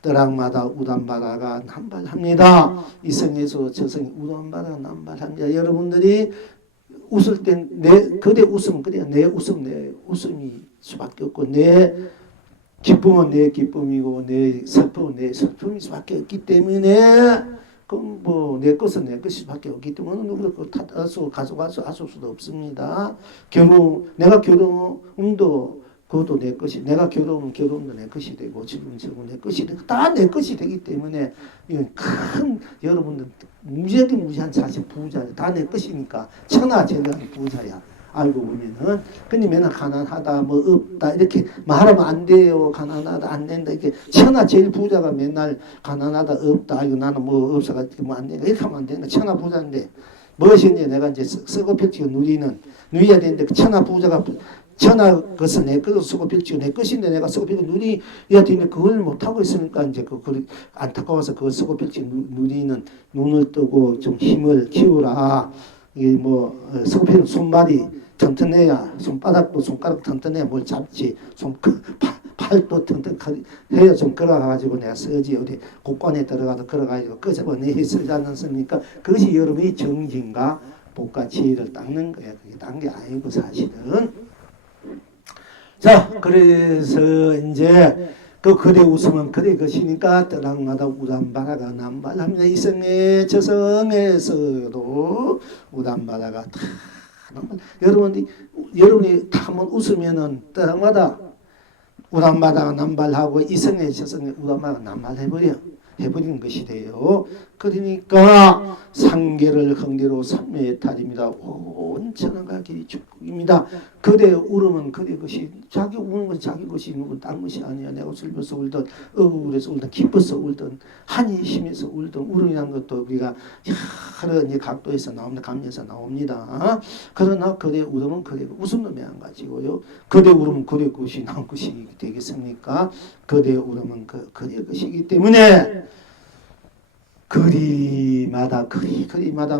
떠락마다 우단바다가 남발합니다. 이성에서 저성이 우단바다가 남발합니다. 여러분들이 웃을 때 그대 웃음은 그대 내 웃음이 수밖에 없고 내 기쁨은 내 기쁨이고 내 슬픔은 내 슬픔일 수밖에 없기 때문에 그럼 내 것은 내 것일 수밖에 없기 때문에 누구를 가져갈 수도 없습니다. 내가 결혼도 그것도 내 것이 내가 결혼도 내 것이 되고 지금 내 것이 되고 다 내 것이 되기 때문에 이건 큰 여러분들 무지한 사실 부자야. 다 내 것이니까 천하제일한 부자야. 알고 보면은 근데 맨날 가난하다 없다 이렇게 말하면 안 돼요. 가난하다 안 된다 이렇게 천하제일 부자가 맨날 가난하다 없다 이거 나는 없어가지고 안 된다 이렇게 하면 안 된다. 천하 부자인데 무엇인지 내가 이제 쓰고 펼치고 누려야 되는데 그 천하 부자가 천하 것은 내 것을 쓰고 빌지고 내 것인데 내가 쓰고 빌고 누리야 되는데 그걸 못하고 있으니까 이제 그 안타까워서 그걸 쓰고 빌지 누리는 눈을 뜨고 좀 힘을 키우라. 이게 뭐 쓰고 빌는 손발이 튼튼해야 손바닥도 손가락 튼튼해야 뭘 잡지 팔도 튼튼해야 좀 걸어가지고 내가 쓰지 어디 곳간에 들어가도 걸어가지고 끄집어내 쓰지 않습니까? 그것이 여러분의 정진과 복과 지혜를 닦는 거야. 그게 딴 게 아니고 사실은. 자, 그래서 이제 그 그대 웃으면 그대 것이니까 떠랑마다 우담바라가 남발합니다. 이성의 저성에서도 우담바라가 다 남발. 여러분이 다 한번 웃으면은 떠랑마다 우담바다가 남발하고 이성의 저성에 우담바다가 남발해버리는 것이 돼요. 그러니까 상계를 흥대로 삼매의 탈입니다. 온 천하가 길이 축복입니다. 그대 울으면 그대 것이 자기 우는 건 자기 것이 있는 건 딴 것이 아니야. 내가 슬퍼서 울든 억울해서 울든 기뻐서 울든 한이 심해서 울든 울음이라는 것도 우리가 여러 이제 각도에서 나옵니다. 감에서 나옵니다. 그러나 그대 울으면 그대 웃음 놈이 안 가지고요. 그대 울으면 그대 것이 남 것이 되겠습니까? 그대 울으면 그대 것이기 때문에 그리마다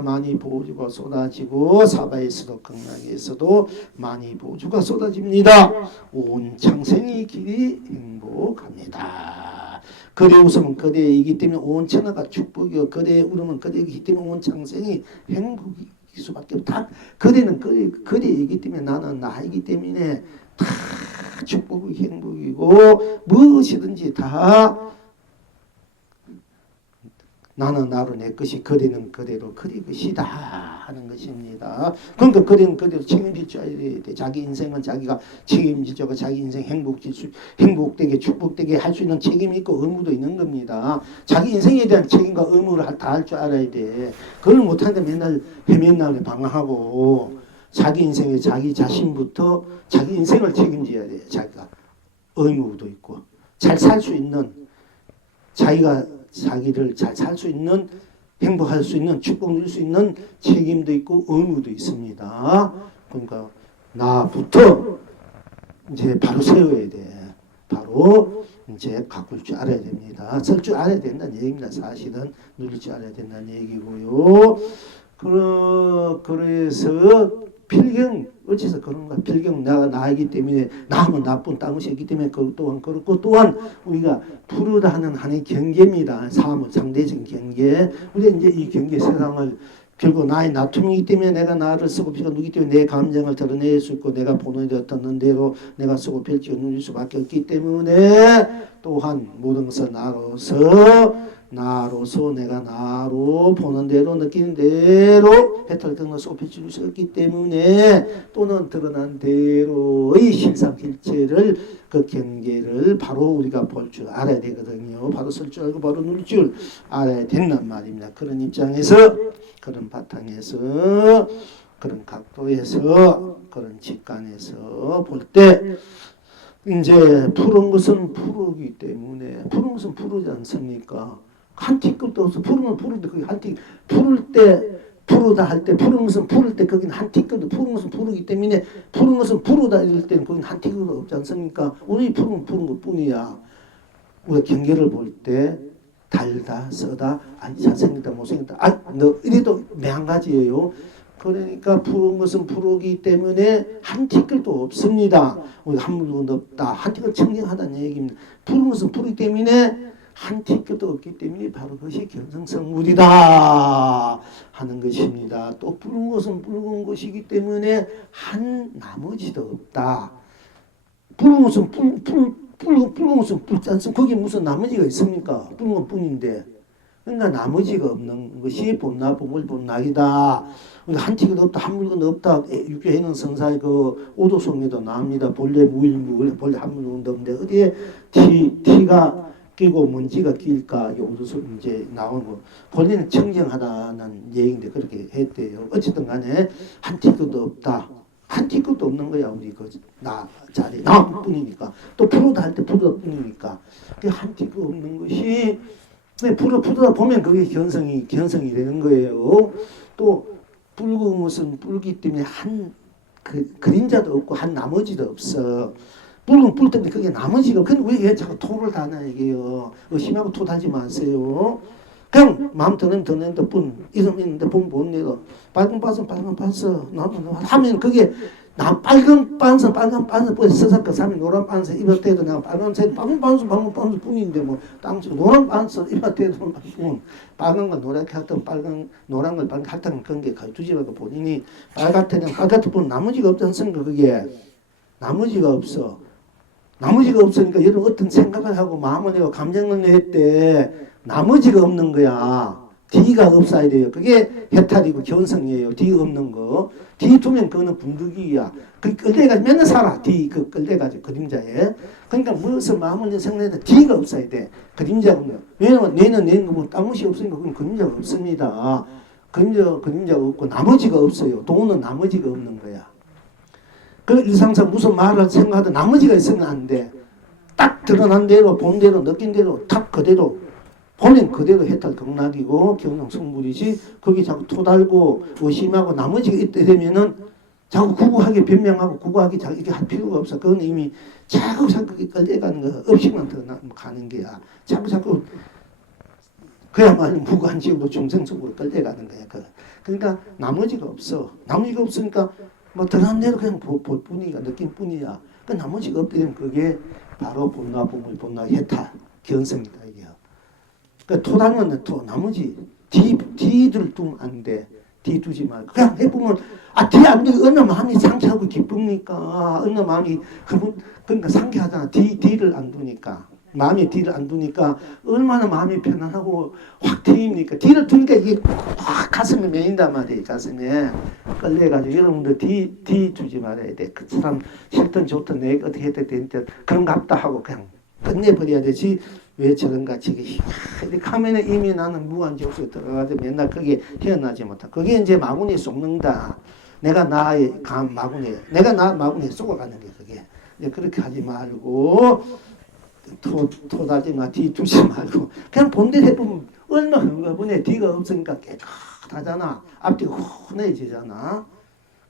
많이 보주가 쏟아지고 사바에서도 극락에서도 많이 보주가 쏟아집니다. 온 창생의 길이 행복합니다. 그대 웃으면 그대이기 때문에 온 천하가 축복이요 그대 울으면 그대이기 때문에 온 창생이 행복일 수밖에 없다. 그대는 그대이기 때문에 나는 나이기 때문에 다 축복이 행복이고 무엇이든지 다 나는 나로 내 것이 그대는 그대로 그대 것이다 하는 것입니다. 그러니까 그대는 그대로 책임질 줄 알아야 돼. 자기 인생은 자기가 책임질 줄 알고 자기 인생 행복되게 축복되게 할 수 있는 책임이 있고 의무도 있는 겁니다. 자기 인생에 대한 책임과 의무를 다 할 줄 알아야 돼. 그걸 못하는데 맨날 해면나를 방황하고 자기 인생에 자기 자신부터 자기 인생을 책임져야 돼. 자기가 의무도 있고 잘 살 수 있는 자기를 잘 살 수 있는 행복할 수 있는 축복 누릴 수 있는 책임도 있고 의무도 있습니다. 그러니까 나부터 이제 바로 세워야 돼. 바로 이제 가꿀 줄 알아야 됩니다. 쓸 줄 알아야 된다는 얘기입니다. 사실은 누릴 줄 알아야 된다는 얘기고요. 그래서 필경 어째서 그런가? 필경 내가 나이기 때문에 나하면 나쁜 딴 것이 있기 때문에 그것 또한 그렇고 또한 우리가 푸르다 하는 하나의 경계입니다. 사물 상대적인 경계. 우리가 이제 이 경계 세상을 결국 나의 나툼이기 때문에 내가 나를 쓰고 필요가 누기 때문에 내 감정을 드러낼 수 있고 내가 본원이 되었던 대로 내가 쓰고 필지가 누릴 수밖에 없기 때문에 또한 모든 것을 나로서 내가 나로 보는 대로 느끼는 대로 혜택을 등을 쏟아줄 수 없기 때문에 또는 드러난 대로의 실상실체를 그 경계를 바로 우리가 볼 줄 알아야 되거든요. 바로 쓸 줄 알고 바로 누릴 줄 알아야 된단 말입니다. 그런 입장에서 그런 바탕에서 그런 각도에서 그런 직관에서 볼 때 이제 푸른 것은 푸르기 때문에 푸른 것은 푸르지 않습니까? 한 티끌도 없어. 푸르면 푸르는데 거기 한 티끌 푸를 때 푸르다 할 때 푸른 것은 푸를 때 거기는 한 티끌도 푸른 것은 푸르기 때문에 푸른 것은 푸르다 이럴 때는 거기는 한 티끌도 없지 않습니까? 우리 푸른 것뿐이야. 우리가 경계를 볼 때 달다 써다 아니 잘생겼다 못생겼다 너 이래도 매한가지예요. 그러니까 푸른 것은 푸르기 때문에 한 티끌도 없습니다. 우리가 한 물도 없다. 한 티끌 청정하다는 얘기입니다. 푸른 것은 푸르기 때문에 한 티끌도 없기 때문에 바로 그것이 견성성물이다 하는 것입니다. 또 붉은 것은 붉은 것이기 때문에 한 나머지도 없다. 붉은 것은 붉은 것은 붉지 않습니까? 거기에 무슨 나머지가 있습니까? 붉은 것뿐인데. 그러니까 나머지가 없는 것이 본나보물 본낙이다. 한 티끌도 없다, 한 물건도 없다. 육교해는 성사의 그 오도송에도 나옵니다. 본래 무일무, 본래 한 물건도 없는데 어디에 티가 끼고 먼지가 낄까? 여기서 이제 나오는 거. 본래는 청정하다는 얘기인데 그렇게 했대요. 어쨌든 간에 한 티끌도 없다. 한 티끌도 없는 거야. 우리 나 자리 나뿐이니까. 또 푸르다 할 때 푸르다 뿐이니까. 한 티끌 없는 것이 푸르다 보면 그게 견성이 되는 거예요. 또 붉은 것은 붉기 때문에 한 그 그림자도 없고 한 나머지도 없어. 불은 불 때문에 그게 나머지가 근데 왜 자꾸 토를 다나 이게요. 의심하고 토하지 마세요. 그냥 마음 드는 뿐 이름 있는데 본 못 내도 빨간 반선 하면 그게 나 빨간 반선 뿌리 서삭거 사면 노란 반선 입을 때도 내가 빨간 반선 뿐인데 뭐 땅속 노란 반선 입을 때도 뿐 빨간 건 노랗게 할때 빨간 노란 걸 빨간 할 때는 그런 게 두지라도 본인이 빨갛다는 뿐 나머지가 없지 않습니까? 그게 나머지가 없어. 나머지가 없으니까 여러분 어떤 생각을 하고 마음을 내고 감정을 낼 때 나머지가 없는 거야. D가 없어야 돼요. 그게 해탈이고 견성이에요. D 없는 거. D 두면 그거는 분두기야. 그 끌려가지고 맨날 살아. D 그 끌려가지고 그림자에. 그러니까 무엇을 마음을 내 생각해도 D가 없어야 돼. 그림자가 없는. 왜냐면 뇌는 낸 거고 딴것이 없으니까 그건 그림자가 없습니다. 그림자가 없고 나머지가 없어요. 도는 나머지가 없는 거야. 그 일상상 무슨 말을 생각하든 나머지가 있으면 안 돼. 딱 드러난 대로 본 대로 느낀 대로 딱 그대로 보면 그대로 해탈 극락이고 경영 성불이지 거기 자꾸 토달고 의심하고 나머지가 있다 되면은 자꾸 구구하게 변명하고 구구하게 자꾸 이렇게 할 필요가 없어. 그건 이미 자꾸 끌려가는 거 없이만 더 가는 게야. 자꾸 그야말로 무관지우도 중생속으로 끌려가는 거야. 그러니까 나머지가 없어. 나머지가 없으니까 뭐 드러난 대로 그냥 볼 뿐이야. 느낌 뿐이야. 그 나머지가 없다면 그게 바로 본나 보물 본나 해탈 견성이다 이게. 그러니까 토당은 토 나머지 D들 두면 안 돼. D 두지 말고 그냥 해보면 D 안 돼. 어느 마음이 상쾌하고 기쁩니까? 어느 마음이 그러니까 상쾌하잖아. D를 안 두니까 마음이 D를 안 두니까 얼마나 마음이 편안하고 확 트입니까? D를 두니까 이게 확 가슴에 메인단 말이에요. 가슴에 끌려가지고 여러분들 D 주지 말아야 돼. 그 사람 싫든 좋든 내가 어떻게 했든 되는데 그런갑다 하고 그냥 끝내버려야 되지. 왜 저런가 지금 카면에 이미 나는 무한지옥에 들어가서 맨날 그게 태어나지 못하. 그게 이제 마구니에 쏙는다. 내가 나의 마구니에 내가 나 마구니에 쏙아가는 게 그게. 이제 그렇게 하지 말고 토다지 마. D 두지 말고 그냥 본대로 해보면 얼마 흥건해. D가 없으니까 깨끗하잖아. 앞뒤가 훈해지잖아.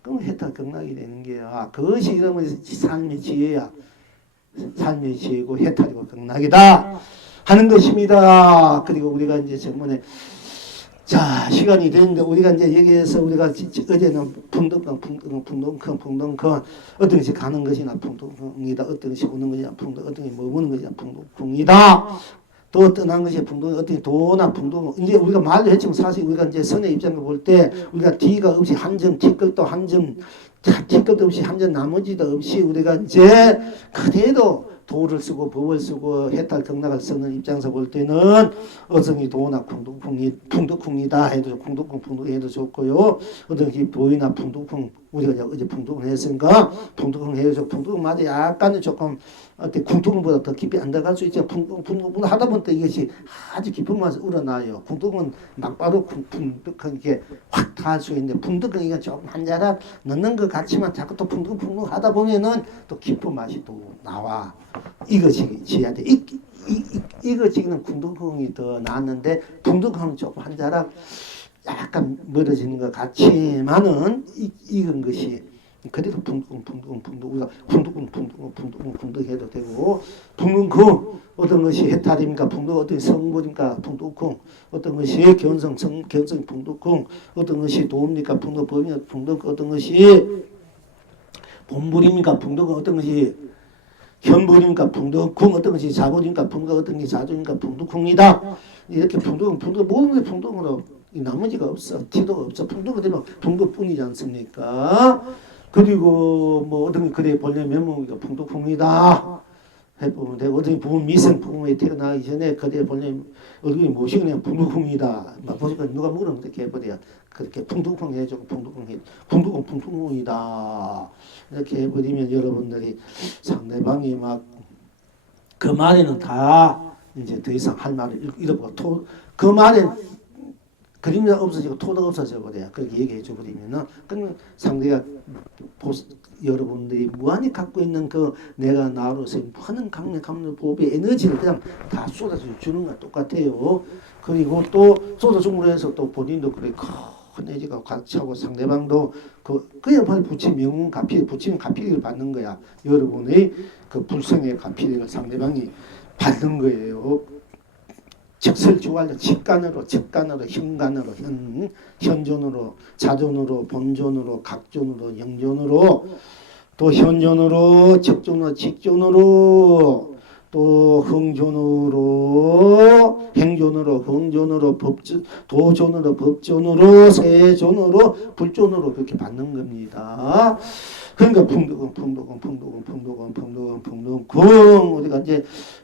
그럼 해탈 극락이 되는 게야. 그것이 이러면 삶의 지혜야. 삶의 지혜고 해탈이고 극락이다 하는 것입니다. 그리고 우리가 이제 저번에 자 시간이 됐는데 우리가 이제 여기에서 우리가 어제는 풍덕강 어떤 것이 가는 것이나 풍덕이다. 어떤 것이 오는 것이나 풍덕 어떤 것이 머무는 것이나 풍덕이다. 또 떠난 것이 풍동 어떤 게 도나 풍동 이제 우리가 말을 했지만 사실 우리가 이제 선의 입장을 볼 때 우리가 D가 없이 한점 티끌도 한점 티끌도 없이 한점 나머지도 없이 우리가 이제 그대로 도를 쓰고 법을 쓰고 해탈 극락을 쓰는 입장에서 볼 때는 어성이 도나 풍덕풍이다 해도 풍덕풍 해도 좋고요. 어떤 보이나 풍덕풍 우리가 어제 풍덕을 했으니까 풍덕풍 해도 풍덕은 맞아 약간은 조금 어때 궁둥보다 더 깊이 안 들어갈 수 있죠. 풍둥 하다 보니까 이것이 아주 깊은 맛이 우러나요. 풍둥은 막바로 풍둥하게 확 닿을 수 있는데 풍둥은 이거 조금 한 자락 넣는 것 같지만 자꾸 또 풍둥 하다 보면은 또 깊은 맛이 또 나와. 이것이 지어야 돼. 이거 지금 풍둥이 더 낫는데 풍둥하면 조금 한 자락 약간 멀어지는 것 같지만은 이건 것이 그래도 풍둥 우리가 풍둥 해도 되고 풍둥 그 어떤 것이 해탈입니까? 풍둥 어떤 성불입니까? 풍둥 어떤 것이 견성 풍둥 어떤 것이 도입니까? 풍둥 법이니까 풍둥 어떤 것이 본불입니까? 풍둥 어떤 것이 현불입니까? 풍둥 어떤 것이 자불입니까? 풍둥 어떤 것이 자주입니까? 풍둥이다. 이렇게 풍둥 모든 게 풍둥으로 나머지가 없어. 티도 없어. 풍둥은 되면 풍둥뿐이지 않습니까? 그리고 뭐 어떤 그래 본래 면목이가 풍두풍이다 해보면 되고 어떤 부분 미생풍에 태어나기 전에 그대 본래 얼굴이 무엇이 그냥 풍두풍이다 막 보니까 누가 물으면 어떻게 해버려 그렇게 풍두풍 해주고 풍두풍이다 이렇게 해버리면 여러분들이 상대방이 막 그 말에는 다 이제 더 이상 할 말을 잃어버리고 그 말에 그림자 없어지고 토가 없어져 버려요. 그렇게 얘기해 줘 버리면은 그럼 상대가 여러분들이 무한히 갖고 있는 그 내가 나로서 무한한 강력 보배의 에너지를 그냥 다 쏟아져 주는 거랑 똑같아요. 그리고 또 쏟아줌으로 해서 또 본인도 그래 혼내지가 가득 차고 상대방도 그야말로 부처 명운 가필 부처님 가필을 받는 거야. 여러분의 그 불성의 가필을 상대방이 받는 거예요. 즉설주활로 직간으로 현간으로 현존으로 자존으로 본존으로 각존으로 영존으로 또 현존으로 직존으로 직존으로 또 흥존으로 행존으로 흥존으로 도존으로 법존으로 세존으로 불존으로 그렇게 받는 겁니다. 그러니까 풍덕은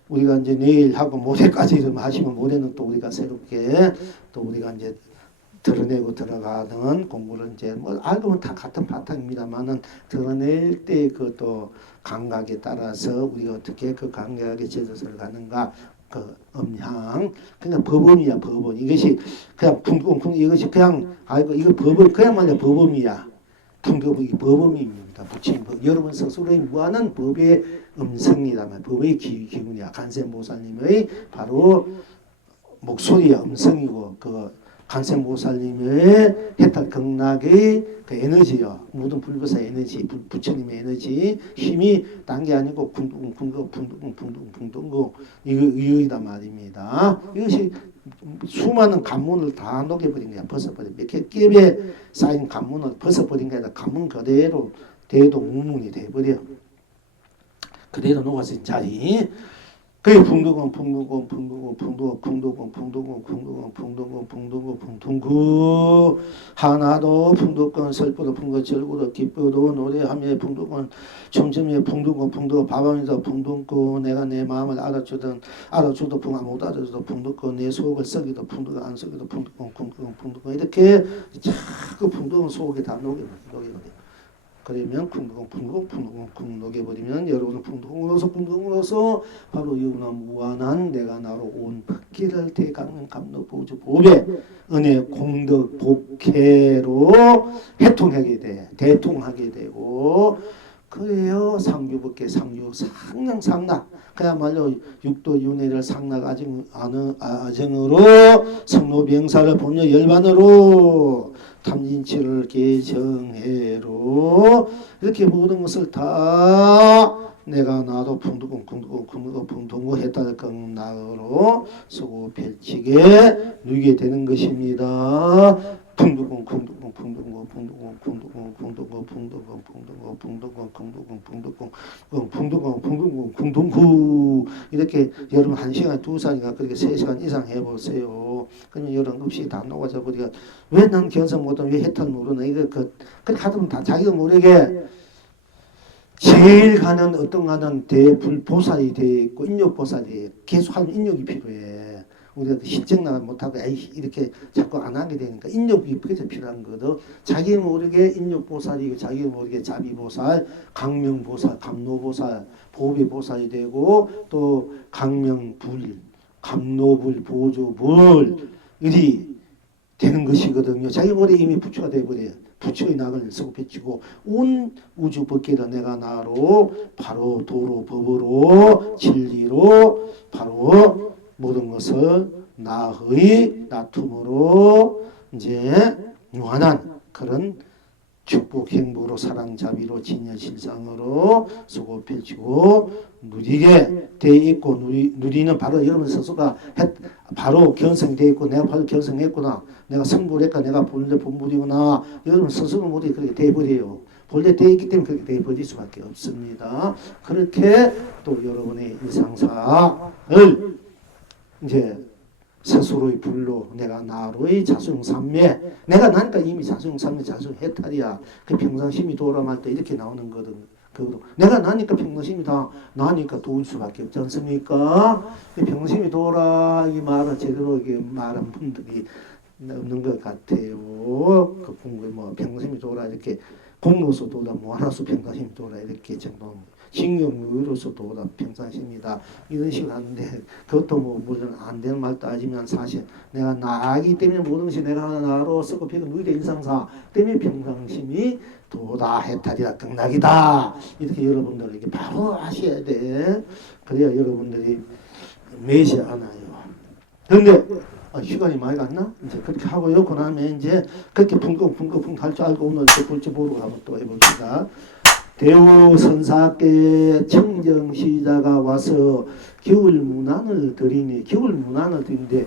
우리가 이제 내일 하고 모레까지 이러면 하시면 모레는 또 우리가 새롭게 또 우리가 이제 드러내고 들어가는 공부를 이제 뭐 알고 보면 다 같은 바탕입니다만은 드러낼 때 그 또 감각에 따라서 우리가 어떻게 그 감각에 제도서를 가는가 그 음향 그러니까 법음이야 법음 이것이 그냥 풍 이것이 그냥 아이고 이거 법음 그야말로 법음이야 풍덕이 법음입니다 부처님 여러분 스스로의 무한한 법의 음성이라면 법의 기운이야 간세모사님의 바로 목소리야 음성이고 그 간세모사님의 해탈 극락의 그 에너지요. 모든 불보사 에너지, 부처님의 에너지, 힘이 딴 게 아니고 풍둥 이거이다 말입니다. 이것이 수많은 관문을 다 녹여버린 거야. 벗어버린 몇 개 겹에 쌓인 관문을 벗어버린 게 아니라 관문 그대로 대동무문이 돼버려. 그대로 녹아서 자리. 그게 풍두공 하나도 풍두건 슬프도 풍거 절구도 기쁘도 노래하며 풍두건 점점에 풍두건 바밤에서 풍두건 내가 내 마음을 알아주도 풍 아무도 알아주도 풍두건 내 속을 썩이도 풍두건 안 썩이도 풍두건 이렇게 자꾸 풍두건 속에 다 녹여버려. 그러면 풍두공 녹여버리면 여러분은 풍두공으로서 바로 유나 무한한 내가 나로 온 법기를 대강은 감독 보주 보배 은혜 공덕 복회로 해통하게 돼 대통하게 되고 그래요 상주법계 상주 상락상락 그야말로 육도 윤회를 상락 아정으로 성로병사를 본여 열반으로 탐진치를 개정해로 이렇게 모든 것을 다 내가 나도 풍두공 했다는 극락으로 쓰고 펼치게 누게 되는 것입니다. 풍두공 이렇게 여러분 1시간 2시간인가 그렇게 3시간 이상 해보세요. 그러면 여러분 없이 다 녹아져 버리가 왜 난 견성 못하면 왜 해탈 모르나 이거 그렇게 하면 다 자기도 모르게 제일 가는 어떤 가는 대불보살이 돼 있고 인욕보살이 계속 하면 인욕이 필요해. 우리가 실증나 못하고 이렇게 자꾸 안 하게 되니까 인욕이 그래서 필요한 거거든. 자기 모르게 인욕보살이고 자기 모르게 자비보살, 강명보살, 감노보살, 보비보살이 되고 또 강명불, 감노불, 보조불 이리 되는 것이거든요. 자기 머리에 이미 부처가 돼버려요. 부처의 낙을 쓰고 펼치고 온 우주 법계도 내가 나로 바로 도로 법으로 진리로 바로 모든 것을 나의 나툼으로 이제 무한한 그런 축복 행보로 사랑 자비로 진여 실상으로 쓰고 펼치고 누리게 돼 있고 누리는 바로 여러분 스스로가 바로 견성돼 있고 내가 바로 견성했구나 내가 성불했까 내가 본래 본불이구나 여러분 스스로 모두 그렇게 돼버려요. 본래 돼 있기 때문에 그렇게 돼버릴 수밖에 없습니다. 그렇게 또 여러분의 일상사를 이제 스스로의 불로 내가 나로의 자수용삼매 내가 나니까 이미 자수용삼매 자수해탈이야. 그 평상심이 돌아갈 때 이렇게 나오는 거든. 내가 나니까 평상심이 다 나니까 도울 수밖에 없지 않습니까? 평상심이 돌아 이 말은 제대로 이게 말한 분들이 없는 것 같아요. 그 공부에 뭐 평상심이 돌아 이렇게 공로서 돌아 모아나서 평상심이 돌아 이렇게 정도 신경의로서 돌아 평상심이다 이런 식으로 하는데 그것도 뭐 물론 안 되는 말 따지면 사실 내가 나이기 때문에 모든 것이 내가 나로 쓰고 피고 누이의 일상사 때문에 평상심이 도다 해탈이다 극락이다 이렇게 여러분들에게 바로 하셔야 돼. 그래야 여러분들이 매시 않아요. 그런데 시간이 많이 갔나? 이제 그렇게 하고요. 그 다음에 이제 그렇게 풍덩풍덩 할 줄 알고 오늘 또 볼지 보러 한번 또 해봅시다. 대우 선사께 청정시자가 와서 겨울 문안을 드리니, 겨울 문안을 드리는데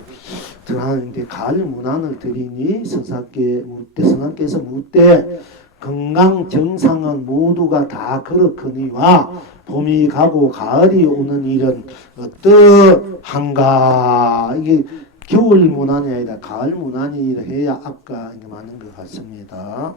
들어가는데 가을 문안을 드리니 선사께서 묻되 건강 정상은 모두가 다 그렇거니와 봄이 가고 가을이 오는 일은 어떠한가. 이게 겨울 문안이 아니라 가을 문안이 해야 아까 이게 맞는 것 같습니다.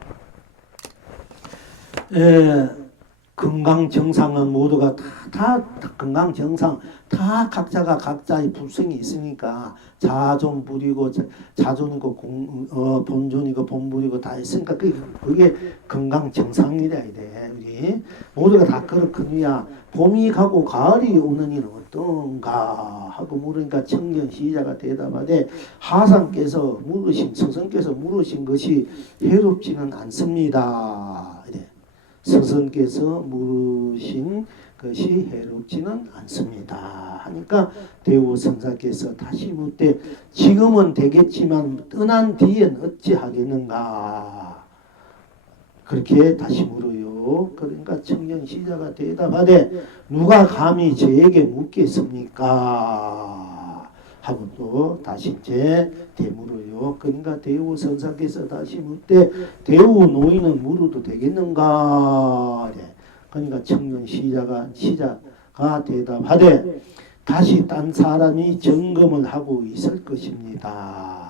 건강 정상은 모두가 다 건강 정상, 다 각자가 각자의 불성이 있으니까 자존 부리고 자존이고 본존이고 본부리고 다 있으니까 그게 건강 정상이라 이래. 우리 모두가 다 그렇거니와 봄이 가고 가을이 오는 일은 어떤가 하고 물으니까 청년 시자가 대답하되 하상께서 물으신 스승께서 물으신 것이 해롭지는 않습니다. 이래. 스승께서 물으신 것이 해롭지는 않습니다. 하니까 대우 선사께서 다시 묻되 지금은 되겠지만 떠난 뒤엔 어찌하겠는가. 그렇게 다시 물어요. 그러니까 청년 시자가 대답하되 누가 감히 저에게 묻겠습니까? 하고 또 다시 이제 되물어요. 그러니까 대우 선사께서 다시 묻되 대우 노인은 물어도 되겠는가? 그러니까 청년 시자가 대답하되 다시 딴 사람이 점검을 하고 있을 것입니다.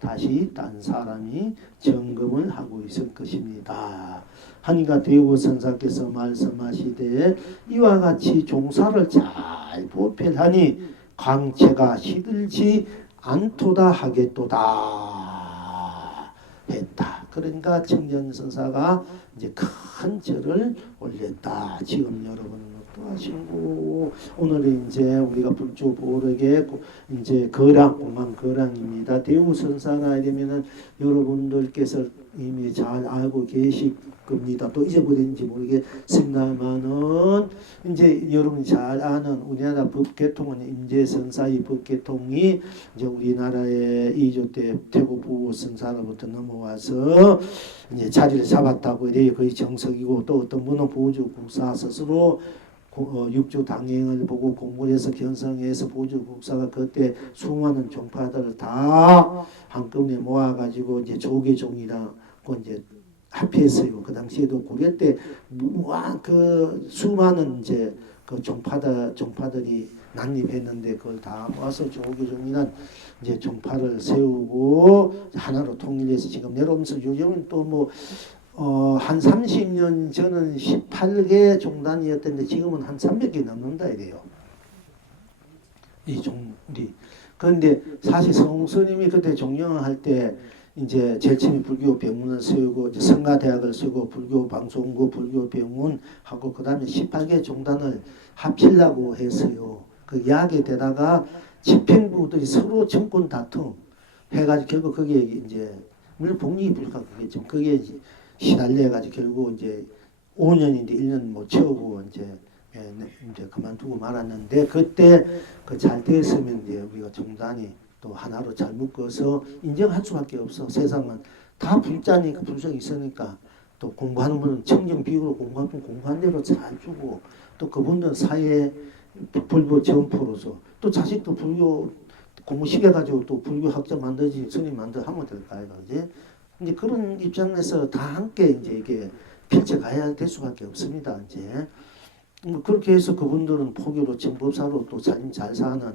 다시 딴 사람이 점검을 하고 있을 것입니다. 하니까 대우 선사께서 말씀하시되 이와 같이 종사를 잘 보필하니 광채가 시들지 않도다 하겠도다 했다. 그러니까 청년 선사가 이제 큰 절을 올렸다. 지금 여러분은 어떠하시고 오늘은 이제 우리가 불주 보력의 이제 공안 거랑입니다. 대우 선사가 되면은 여러분들께서 이미 잘 알고 계실 겁니다. 또 잊어버린지 모르겠습니다만은 이제 여러분이 잘 아는 우리나라 법계통은 임재선사의 법계통이 이제 우리나라의 2조 때 태국 부호 선사로부터 넘어와서 이제 자리를 잡았다고 이래 거의 정석이고 또 어떤 분은 보주 국사 스스로 육주 당행을 보고 공부를 해서 견성해서 보주 국사가 그때 수많은 종파들을 다 한꺼번에 모아가지고 이제 조계종이라고 이제 합했어요. 그 당시에도 고려 때 무한 그 수많은 이제 그 종파들이 난립했는데 그걸 다 모아서 조계종이란 이제 종파를 세우고 하나로 통일해서 지금 내려오면서 요즘은 또 뭐 한 30년 전은 18개 종단이었던데 지금은 한 300개 넘는다 이래요. 이 종들이. 그런데 사실 성스님이 그때 종영을 할 때 이제 제천이 불교 병문을 세우고 이제 성가대학을 세우고 불교 방송국 불교 병문 하고 그 다음에 18개 종단을 합치려고 했어요. 그 이야기에 대다가 집행부들이 서로 정권 다툼 해가지고 결국 그게 이제 물론 복리기 불가하겠지만 그게 이제 시달려가지고 결국 이제 5년인데 1년 못 채우고 이제 그만두고 말았는데 그때 그 잘 됐으면 이제 우리가 종단이 또 하나로 잘 묶어서 인정할 수밖에 없어. 세상은 다 불자니까 불성이 있으니까 또 공부하는 분은 청정 비율로 공부하는 분 공부한 대로 잘 주고 또 그분들은 사회 불교 전포로서 또 자식도 불교 공부 시켜가지고 또 불교 학자 만들지 스님 만들 하면 될까요, 그지? 이제 그런 입장에서 다 함께 이제 이게 펼쳐가야 될 수밖에 없습니다. 이제 뭐 그렇게 해서 그분들은 포교로 정법사로 또 잘 사는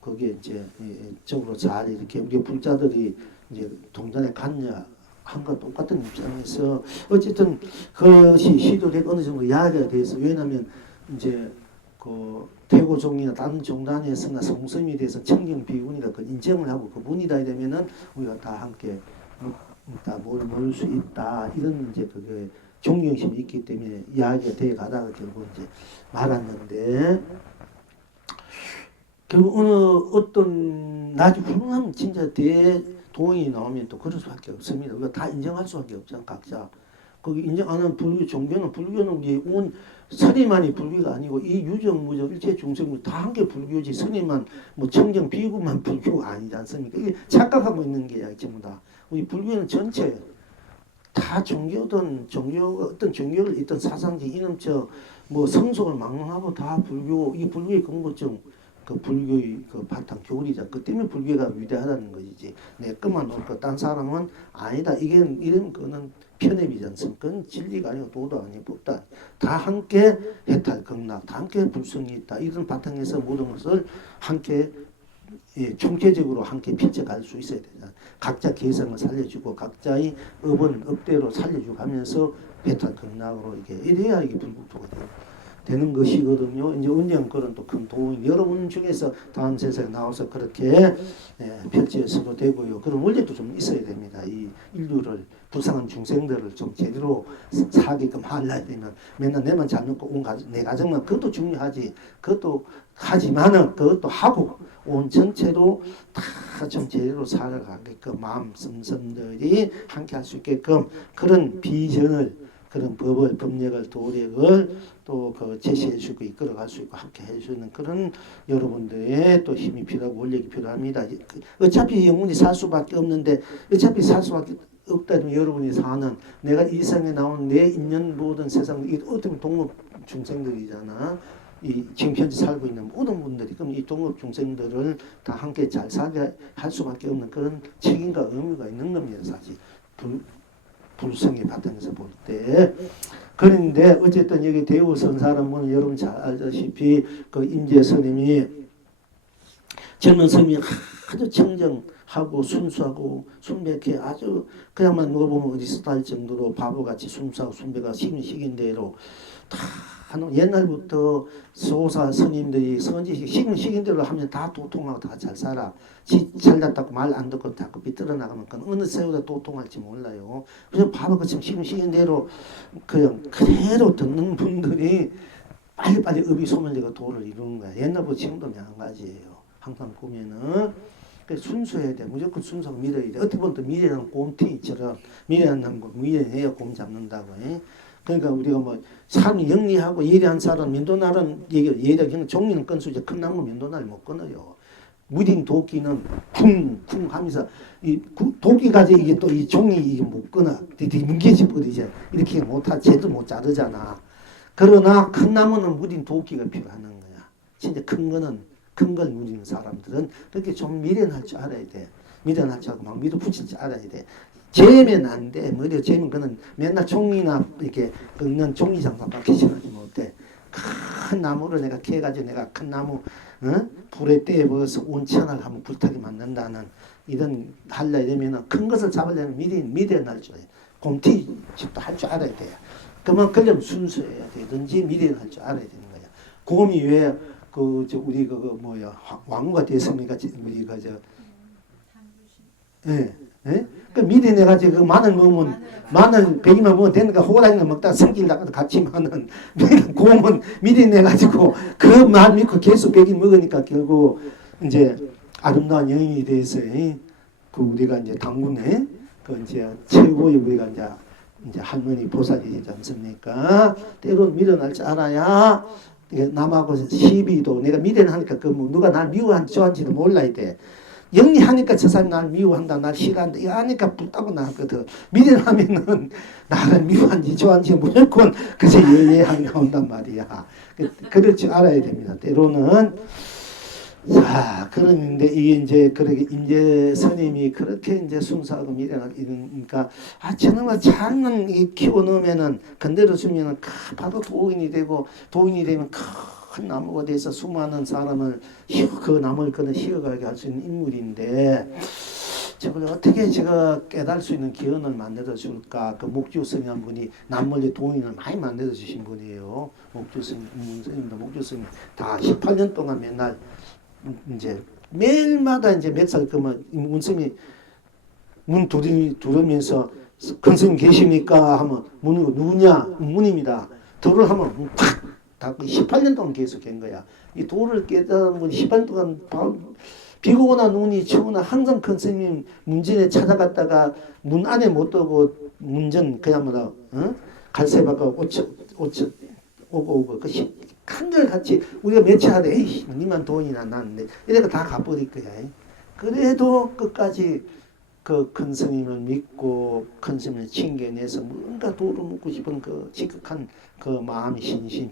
거기에 이제 쪽으로 잘 이렇게 우리 불자들이 이제 동단에 갔냐 한과 똑같은 입장에서 어쨌든 그것이 시도력 어느 정도 이야기가 돼서 왜냐하면 이제 그 태고종이나 다른 종단에서나 성스님에 대해서 청경 비군이라 그 인정을 하고 그분이다 되면은 우리가 다 함께 다 모을 수 있다 이런 이제 그게 존경심이 있기 때문에 이야기가 돼 가다가 결국 이제 말았는데 결국 어떤 나중에 훌륭한 진짜 대도인이 나오면 또 그럴 수밖에 없습니다. 우리가 다 인정할 수밖에 없잖아 각자. 거기 인정 안 하는 불교 종교는 불교는 우리 온 스님만이 불교가 아니고 이 유정무정 일체 중생물 다 한 게 불교지 스님만 뭐 청정 비구만 불교가 아니지 않습니까? 이게 착각하고 있는 게야 전부 다. 우리 불교는 전체 다 종교든 종교가 어떤 종교를 있던 사상지 이념적 뭐 성속을 막론하고 다 불교 이 불교의 근본적 그 불교의 그 바탕 교리자 그 때문에 불교가 위대하다는 것이지 내 것만 놓고 딴 사람은 아니다 이게 이런 거는 편협이지 않습니까? 그건 진리가 아니고 도도 아니고 법도 아니고 다 함께 해탈 극락 다 함께 불성이 있다 이런 바탕에서 모든 것을 함께 총체적으로 함께 필적할 수 있어야 되잖아. 각자 개성을 살려주고 각자의 업은 업대로 살려주고 하면서 해탈 극락으로 이게 이래야 이게 불국토가 되는 것이거든요. 이제 은영 그런 또 큰 도움 여러분 중에서 다음 세상에 나와서 그렇게 펼쳐서도 되고요. 그런 원리도 좀 있어야 됩니다. 이 인류를 불쌍한 중생들을 좀 제대로 사게끔 하려야 되면 맨날 내만 잘 먹고 온 가정, 내 가정만 그것도 중요하지. 그것도 하지만은 그것도 하고 온 전체로 다 좀 제대로 살아가게끔 마음 씀씀들이 함께 할 수 있게끔 그런 비전을 그런 법을 법력을 도력을 또 그 제시해 주고 이끌어갈 수 있고 함께 해 주는 그런 여러분들의 또 힘이 필요하고 원력이 필요합니다. 어차피 영혼이 살 수밖에 없는데 어차피 살 수밖에 없다면 여러분이 사는 내가 이 세상에 나온 내 인연 모든 세상 이 어떤 동업 중생들이잖아. 이 지금 현재 살고 있는 모든 분들이 그럼 이 동업 중생들을 다 함께 잘 살게 할 수밖에 없는 그런 책임과 의무가 있는 겁니다. 사실 불성의 바탕에서 볼 때. 그런데 어쨌든 여기 대우선 사람은 여러분 잘 알다시피 그 임재 스님이 젊은 스님이 아주 청정하고 순수하고 순백해 아주 그냥만 누가 보면 어디서 할 정도로 바보같이 순수하고 순백하고 식인 대로 다 옛날부터 소사 스님들이 선지식 식인 대로 하면 다 도통하고 다 잘 살아. 잘났다고 말 안 듣고 자꾸 비틀어 나가면 어느 세우다 도통할지 몰라요. 그냥 바보같이 식인 대로 그냥 그대로 듣는 분들이 빨리빨리 업이 소멸되고 도를 이루는 거야. 옛날부터 지금도 마찬가지예요. 항상 보면은 순수해야 돼. 무조건 순수하고 믿어야 돼. 어떻게 보면 또 미래는 곰탱이처럼 미래는 거 미래해야 곰 잡는다고. 그러니까 우리가 뭐 삶이 영리하고 예리한 사람 민도날은 예리하게 종리는 건수지 큰 나무 민도날 못 끊어요. 무딘 도끼는 쿵쿵 하면서 이 도끼 가지 이게 또 이 종이 이게 못 끊어. 되게 뭉개져 버리지. 이렇게 못하 제대로 못 자르잖아. 그러나 큰 나무는 무딘 도끼가 필요하는 거야. 진짜 큰 거는 큰 걸 누리는 사람들은 그렇게 좀 미련할 줄 알아야 돼. 미련할 줄 알고 막 밀어붙일 줄 알아야 돼. 재면 안 돼. 머리에 재면 그는 맨날 종이나 이렇게 긁는 종이 장사밖에 지나지 못해. 큰 나무를 내가 캐가지고 내가 큰 나무 불에 떼어버려서 온천을 하면 불타게 만든다는 이런 하려 되면은 큰 것을 잡으려면 미련할 줄 알아야 돼. 곰튀집도 할 줄 알아야 돼. 그러면 그냥 순수해야 되든지 미련할 줄 알아야 되는 거야. 곰이 왜 우리 뭐야 왕후가 됐습니까? 우리 그 미련해 가지고 그 마늘 먹으면 마늘 100이만 먹으면 되니까 호랑이가 먹다가 성질나가도 같이만은 곰은 미련해 가지고 그 말 믿고 계속 100이 먹으니까 결국 이제 아름다운 여인이 돼서 그 우리가 이제 당군에 그 이제 최고의 우리가 이제 할머니 보살이 되지 않습니까? 때론 미련할 줄 알아야 남하고 시비도 내가 미련하니까 누가 날 미워한지 좋아하는지도 몰라야 돼. 영리하니까 저 사람이 나를 미워한다, 날 싫어한다, 이거 하니까 불타고 나거든. 미련하면은 나를 미워한지 좋아하는지 무조건 그새 예예하게 나온단 말이야. 그럴 줄 알아야 됩니다. 때로는. 자, 그런데 이게 이제 그렇게 임재 스님이 그렇게 이제 순수하고 미련하고 이러니까 저놈을 잘만 키워 넣으면은 건드려 주면은 바로 도인이 되고 도인이 되면 큰 나무가 돼서 수많은 사람을 그 나무를 휘어가게 할 수 있는 인물인데 저걸 어떻게 제가 깨달을 수 있는 기원을 만들어 줄까? 그 목주스님 한 분이 남몰래 도인을 많이 만들어 주신 분이에요. 목주스님, 목주스님 다 18년 동안 맨날 이제 매일마다 이제 몇 살 그러면 문스님이 문 두르면서 큰스님 계십니까? 하면 문이고 누구냐? 문입니다. 돌을 하면 팍! 다 18년 동안 계속 한 거야. 이 돌을 깨달은 분이 18년 동안 비가 오나 눈이 치거나 항상 큰 스님 문진에 찾아갔다가 문 안에 못 들고 문전 그야말로 갈새바가 오천 오고 그 한결같이 우리가 매치하되 에이 니만 돈이나 났는데 이래가 다 갚아버릴 거야. 그래도 끝까지 그 큰 스님을 믿고 큰 스님을 칭견해서 뭔가 도를 묻고 싶은 그 지극한 그 마음이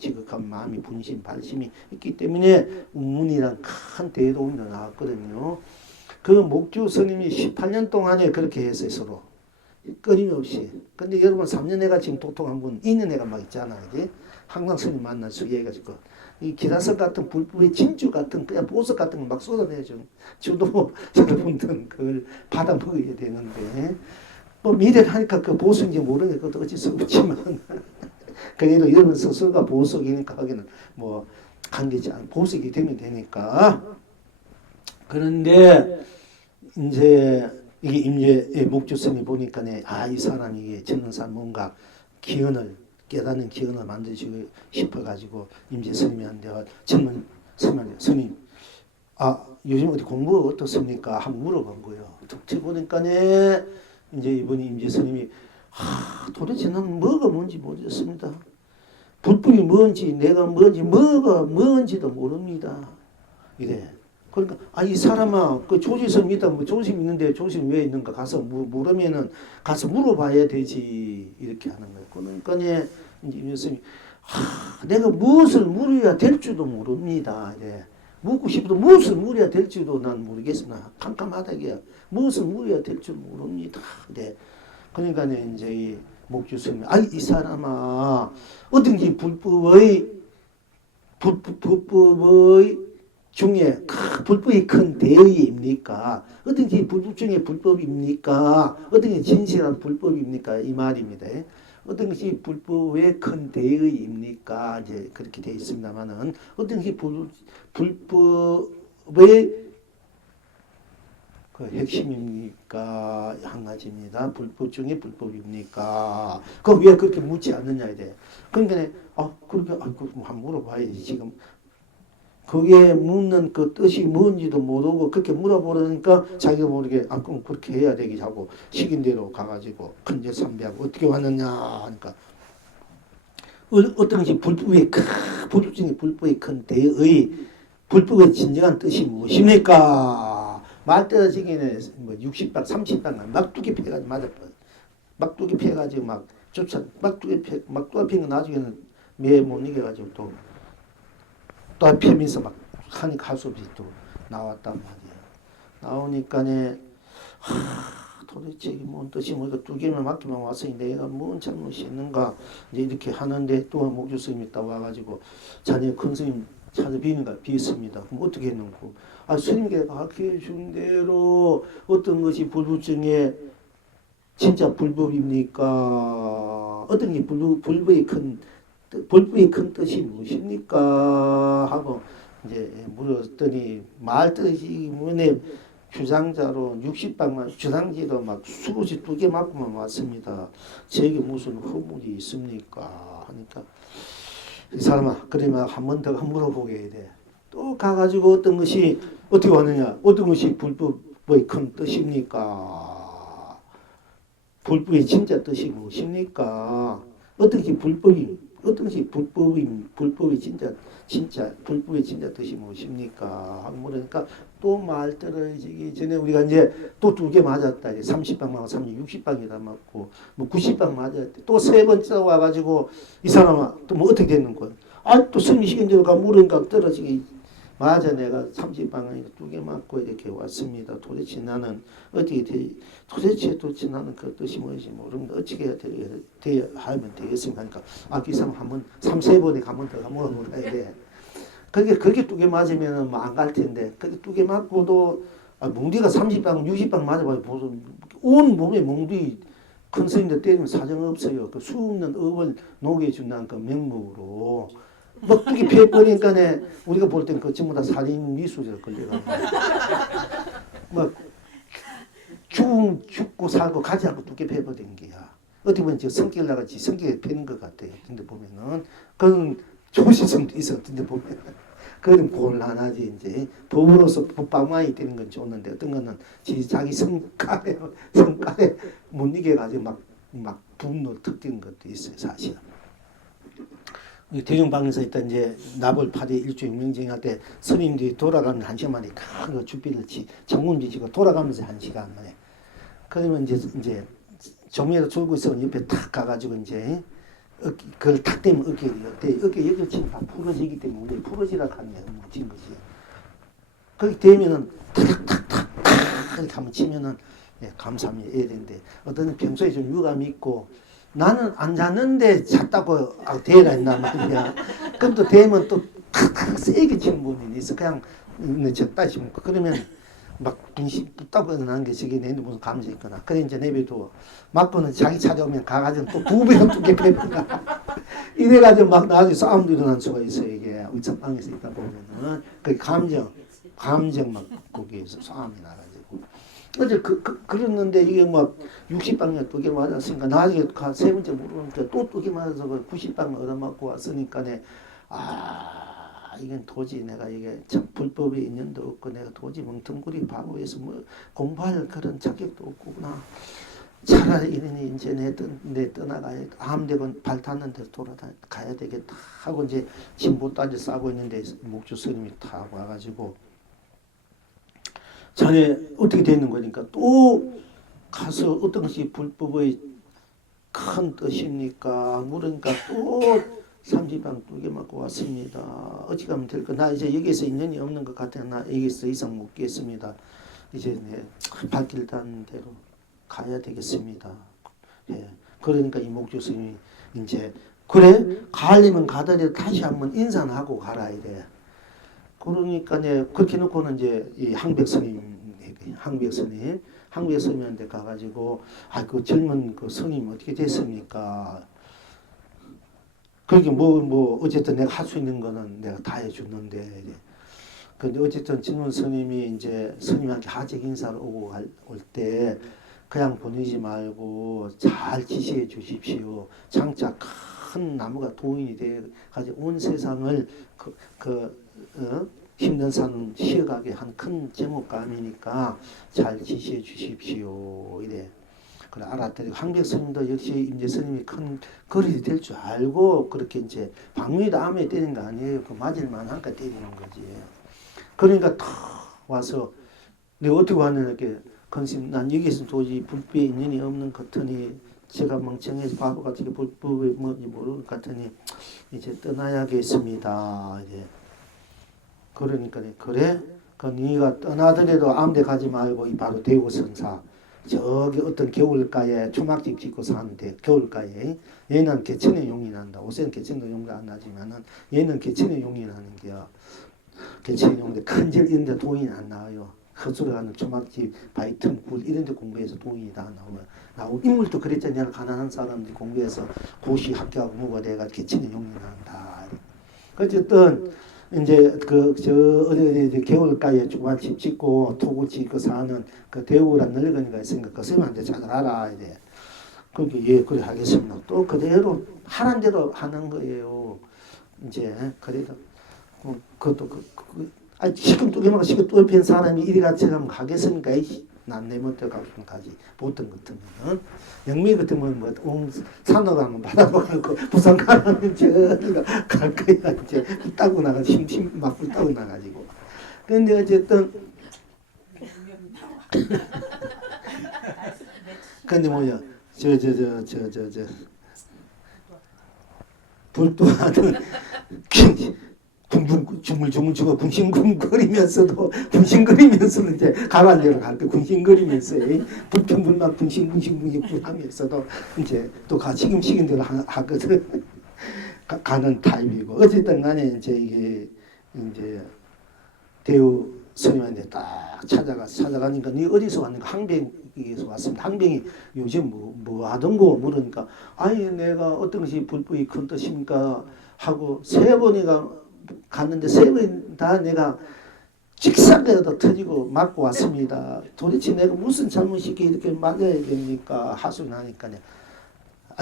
지극한 마음이 분심 발심이 있기 때문에 운문이란 큰 대도움이 나왔거든요. 그 목주 스님이 18년 동안에 그렇게 했어요. 서로 끊임없이. 근데 여러분 3년 애가 지금 도통한 분 2년 애가 막 있잖아. 이게 항상 스님 만날 수 해가지고 이 기라석 같은 불법의 진주 같은 그냥 보석 같은 거 막 쏟아내죠. 저도 여러분들은 그걸 받아 먹어야 되는데 뭐 미래를 하니까 그 보석인지 모르니까 그것도 어쩔 수 없지만 그래도 여러분 스스로가 보석이니까 하기는 뭐 한계지 않 보석이 되면 되니까. 그런데 이제 이게 임재 목주스님이 보니까네 이 사람이 이게 젊은 사람 뭔가 기운을 깨닫는 기운을 만들고 싶어가지고 임재 스님한테 젊은 스님 요즘 어디 공부가 어떻습니까? 한번 물어본 거예요. 특히 보니까네 이제 이분이 임재 스님이 도대체 나는 뭐가 뭔지 모르겠습니다. 불법이 뭔지 내가 뭐가 뭔지도 모릅니다. 이래. 그러니까 이 사람아 그 조지성 있다 뭐 조심 있는데 조심 왜 있는가 가서 물으면은 가서 물어봐야 되지 이렇게 하는 거예요. 그러니까 이제 임재스님이 내가 무엇을 물어야 될지도 모릅니다. 이래. 묻고 싶어도 무엇을 물어야 될지도 난 모르겠으나 깜깜하다게요. 무엇을 물어야 될지 모릅니다. 이래. 그러니까 이제 이 목주스님이 이 사람아 어떤지 불법의 중에 불법이 큰 대의입니까? 어떤 게 불법 중에 불법입니까? 어떤 게 진실한 불법입니까? 이 말입니다. 어떤 것이 불법의 큰 대의입니까? 이제 그렇게 되어 있습니다만은 어떤 것이 불법의 그 핵심입니까? 한 가지입니다. 불법 중에 불법입니까? 그 왜 그렇게 묻지 않느냐 이래. 그러니까 그렇게 한번 물어봐야지 지금. 그게 묻는 그 뜻이 뭔지도 모르고 그렇게 물어보니까 자기가 모르게 그럼 그렇게 해야 되기 하고 시킨 대로 가가지고 큰제 삼배하고 어떻게 왔느냐 하니까 어떤 것이 불법 중에 불법의 큰 대의 불법의 진정한 뜻이 무엇입니까? 말 떨어지기는 뭐 60방 30방 막두개 패가지고 맞아버려. 막두개 패가지고 막 쫓아 막두개 핀거 나중에는 매 못 이겨가지고 또 펴면서 막 하니까 할 수 없이 또 나왔단 말이에요. 나오니까네 도대체 이게 뭔 뜻이 뭐가 두 개만 맡기만 왔으니 내가 뭔 잘못이 있는가 이제 이렇게 하는데 또 목주 스님이 딱 와가지고 자네 큰 스님 찾아비는가 비습니다. 그럼 어떻게 했는고? 스님께서 가르쳐 준 대로 어떤 것이 불법 중에 진짜 불법입니까? 어떤 게 불법의 큰 뜻이 무엇입니까? 하고 이제 물었더니 말 뜻이 뭐네 주상자로 60방만 주상지도 막 수고지 2개 맞고만 왔습니다. 제게 무슨 허물이 있습니까? 하니까 이 사람아 그러면 한 번 더 물어보게 돼. 또 가가지고 어떤 것이 어떻게 왔느냐? 어떤 것이 불법의 큰 뜻입니까? 불법의 진짜 뜻이 무엇입니까? 어떤 것이 불법이 진짜 불법의 진짜 뜻이 무엇입니까? 하고 물으니까 또 말 떨어지기 전에 우리가 이제 또 2개 맞았다. 30방 맞고 60방이다 맞고 뭐 90방 맞았대. 또 3번째 와가지고 이 사람아 또 뭐 어떻게 됐는 거야? 또 승리 시킨 대로 가 물으니까 떨어지기 맞아 내가 30방을 2개 맞고 이렇게 왔습니다. 도대체 나는 도대체 나는 그 뜻이 뭔지 모르는데 어떻게 하면 되겠습니까? 하니까 그 사람 한번 3-4번에 가면 더 물어보라 이래. 그렇게 2개 맞으면 안 갈 텐데 그렇게 2개 맞고도 뭉디가 30방 60방 맞아봐요. 온 몸에 뭉디 큰 스님들 때리면 사정없어요. 그 수 없는 업을 녹여준다는 그 명목으로 막두개 패버리니까네 우리가 볼 때는 그 전부 다 살인 미수죄로 걸려가지고 막 죽고 살고 가지 않고 2개 패버린 게야. 어떻게 보면 저 성격 나같이 성격에 패는 것 같아요. 근데 보면은 그건 조시성도 있었는데 보면 그건 곤란하지 이제 법으로서 법방망이 되는 건 좋은데 어떤 거는 자기 성깔에 못 이겨가지고 막 막 분노 특징 것도 있어요 사실은. 대종방에서 일단 이제 나벌 8일 일주 용명쟁이 때 스님들이 돌아가면 1시간 만에 큰 주비를 정문지 지고 돌아가면서 1시간 만에. 그러면 이제 종이에다 졸고 있으면 옆에 탁 가가지고 이제 그걸 탁 대면 어깨 여기 치면 다 풀어지기 때문에 풀어지라 하는 게 묻힌 것이에요. 그렇게 되면은 탁탁탁탁 이렇게 한번 치면은 예, 감사합니다. 해야 되는데 어떤 평소에 좀 유감이 있고 나는 안 잤는데 잤다고 대라 했단 말이야. 그럼 또 대면 또 탁탁 세게 치는 분이 있어. 그냥 적다 치면 그러면 막 분신 붙다고 나는 게 저게 내 무슨 감정 있거나. 그래 이제 내비도 맞고는 자기 찾아오면 가가지고 또 2배로 두개 패니까 이래가지고 막 나중에 싸움도 일어날 수가 있어요. 이게 의사방에서 있다 보면은 그 감정 막 거기에서 싸움이 나가지고 어제 그랬는데 이게 뭐 60방에 2개 맞았으니까 나중에 세 번째 물어보니까 또 2개 맞아서 90방 얻어맞고 왔으니까네 이건 도저히 내가 이게 참 불법에 인연도 없고 내가 도저히 멍텅구리 바보에서 뭐 공부할 그런 자격도 없구나. 차라리 이러니 이제 내 떠나가야 암대건 발 닿는 데서 돌아가야 되겠다 하고 이제 진보따지 싸고 있는데 목주 스님이 탁 와가지고 자네 어떻게 되는 거니까 또 가서 어떤 것이 불법의 큰 뜻입니까? 물으니까 또 30방 2개 맞고 왔습니다. 어찌 가면 될까? 나 이제 여기에서 인연이 없는 것 같아. 나 여기서 이상 못 겠습니다. 이제 발길 닿는 대로 가야 되겠습니다. 예. 그러니까 이 목주 스님이 이제 그래 가려면 가더라도 다시 한번 인사는 하고 가라 이래. 그러니까 그렇게 놓고는 이제 이 항백 스님한테 가가지고 그 젊은 그 스님 어떻게 됐습니까? 그렇게 뭐 어쨌든 내가 할 수 있는 거는 내가 다 해주는데 근데 어쨌든 진문 스님이 이제 스님한테 하직 인사를 올 때 그냥 보내지 말고 잘 지시해 주십시오. 장차 큰 나무가 도인이 돼 가지고 온 세상을 힘든 산 쉬어가게 한 큰 제목감이니까 잘 지시해 주십시오. 이래. 그래 알았더니 황백 스님도 역시 이제 스님이 큰 거리 될 줄 알고 그렇게 이제 방문이도 암에 때리는 거 아니에요. 그 맞을 만하니까 때리는 거지. 그러니까 탁 와서 내가 어떻게 왔느냐 이렇게 건심 난 여기서 도저히 불법에 인연이 없는 것 같으니 제가 멍청해서 바보같이 불법이 뭔지 모르는 것 같으니 이제 떠나야겠습니다. 이제 그러니까 그래? 그 네가 떠나더라도 아무데 가지 말고 이 바로 대구 성사 저기 어떤 겨울가에 초막집 짓고 사는데 겨울가에 얘는 개천에 용이 난다. 옷에는 개천도 용이 안 나지만은 얘는 개천에 용이 나는 게야. 개천에 용인데 큰절 이런 데 돈이 안 나와요. 헛소리 하는 초막집, 바이튼, 굴 이런 데 공부해서 돈이 다 나오고 인물도 그랬잖아요. 가난한 사람들이 공부해서 고시 합격하고 뭐가 돼가 개천에 용이 난다. 어쨌든 이제 어디 겨울가에 조그만 집 짓고 토구 짓고 사는 그 대우란 늙은이가 있으니까 그 스님한테 찾아가라 이래. 그게 예 그래 하겠습니다. 또 그대로 하란 대로 하는 거예요. 이제 그래도 그것도 지금 또 개막 지금 또 옆에 사람이 이리 같이 가면 가겠습니까? 난 내 멋대로 가고 싶으면 가지. 보통 같으면 영미 같으면 뭐 산으로 가면 바다보고 부산 가면 저기가 갈 거야. 이제 불 따고 나가 힘 막 불 따고 나가지고. 근데 어쨌든 근데 뭐야 불도하는 중물중물 죽어 궁싱궁거리면서도 이제 가라앉는 대로 갈 때 궁싱거리면서 불평불만 궁싱궁싱궁싱하면서도 이제 또 시김시긴 대로 하거든. 가는 타입이고 어쨌든 간에 이제 이게 이제 대우 스님한테 딱 찾아가니까 네 어디서 왔는가 항병에서 왔습니다. 항병이 요즘 뭐 하던고 물으니까 아니 내가 어떤 것이 불법이 큰 뜻입니까 하고 3번이가 갔는데 3번 다 내가 직사대도 터지고 맞고 왔습니다. 도대체 내가 무슨 잘못이 이렇게 맞아야 됩니까? 하소연 하니까요.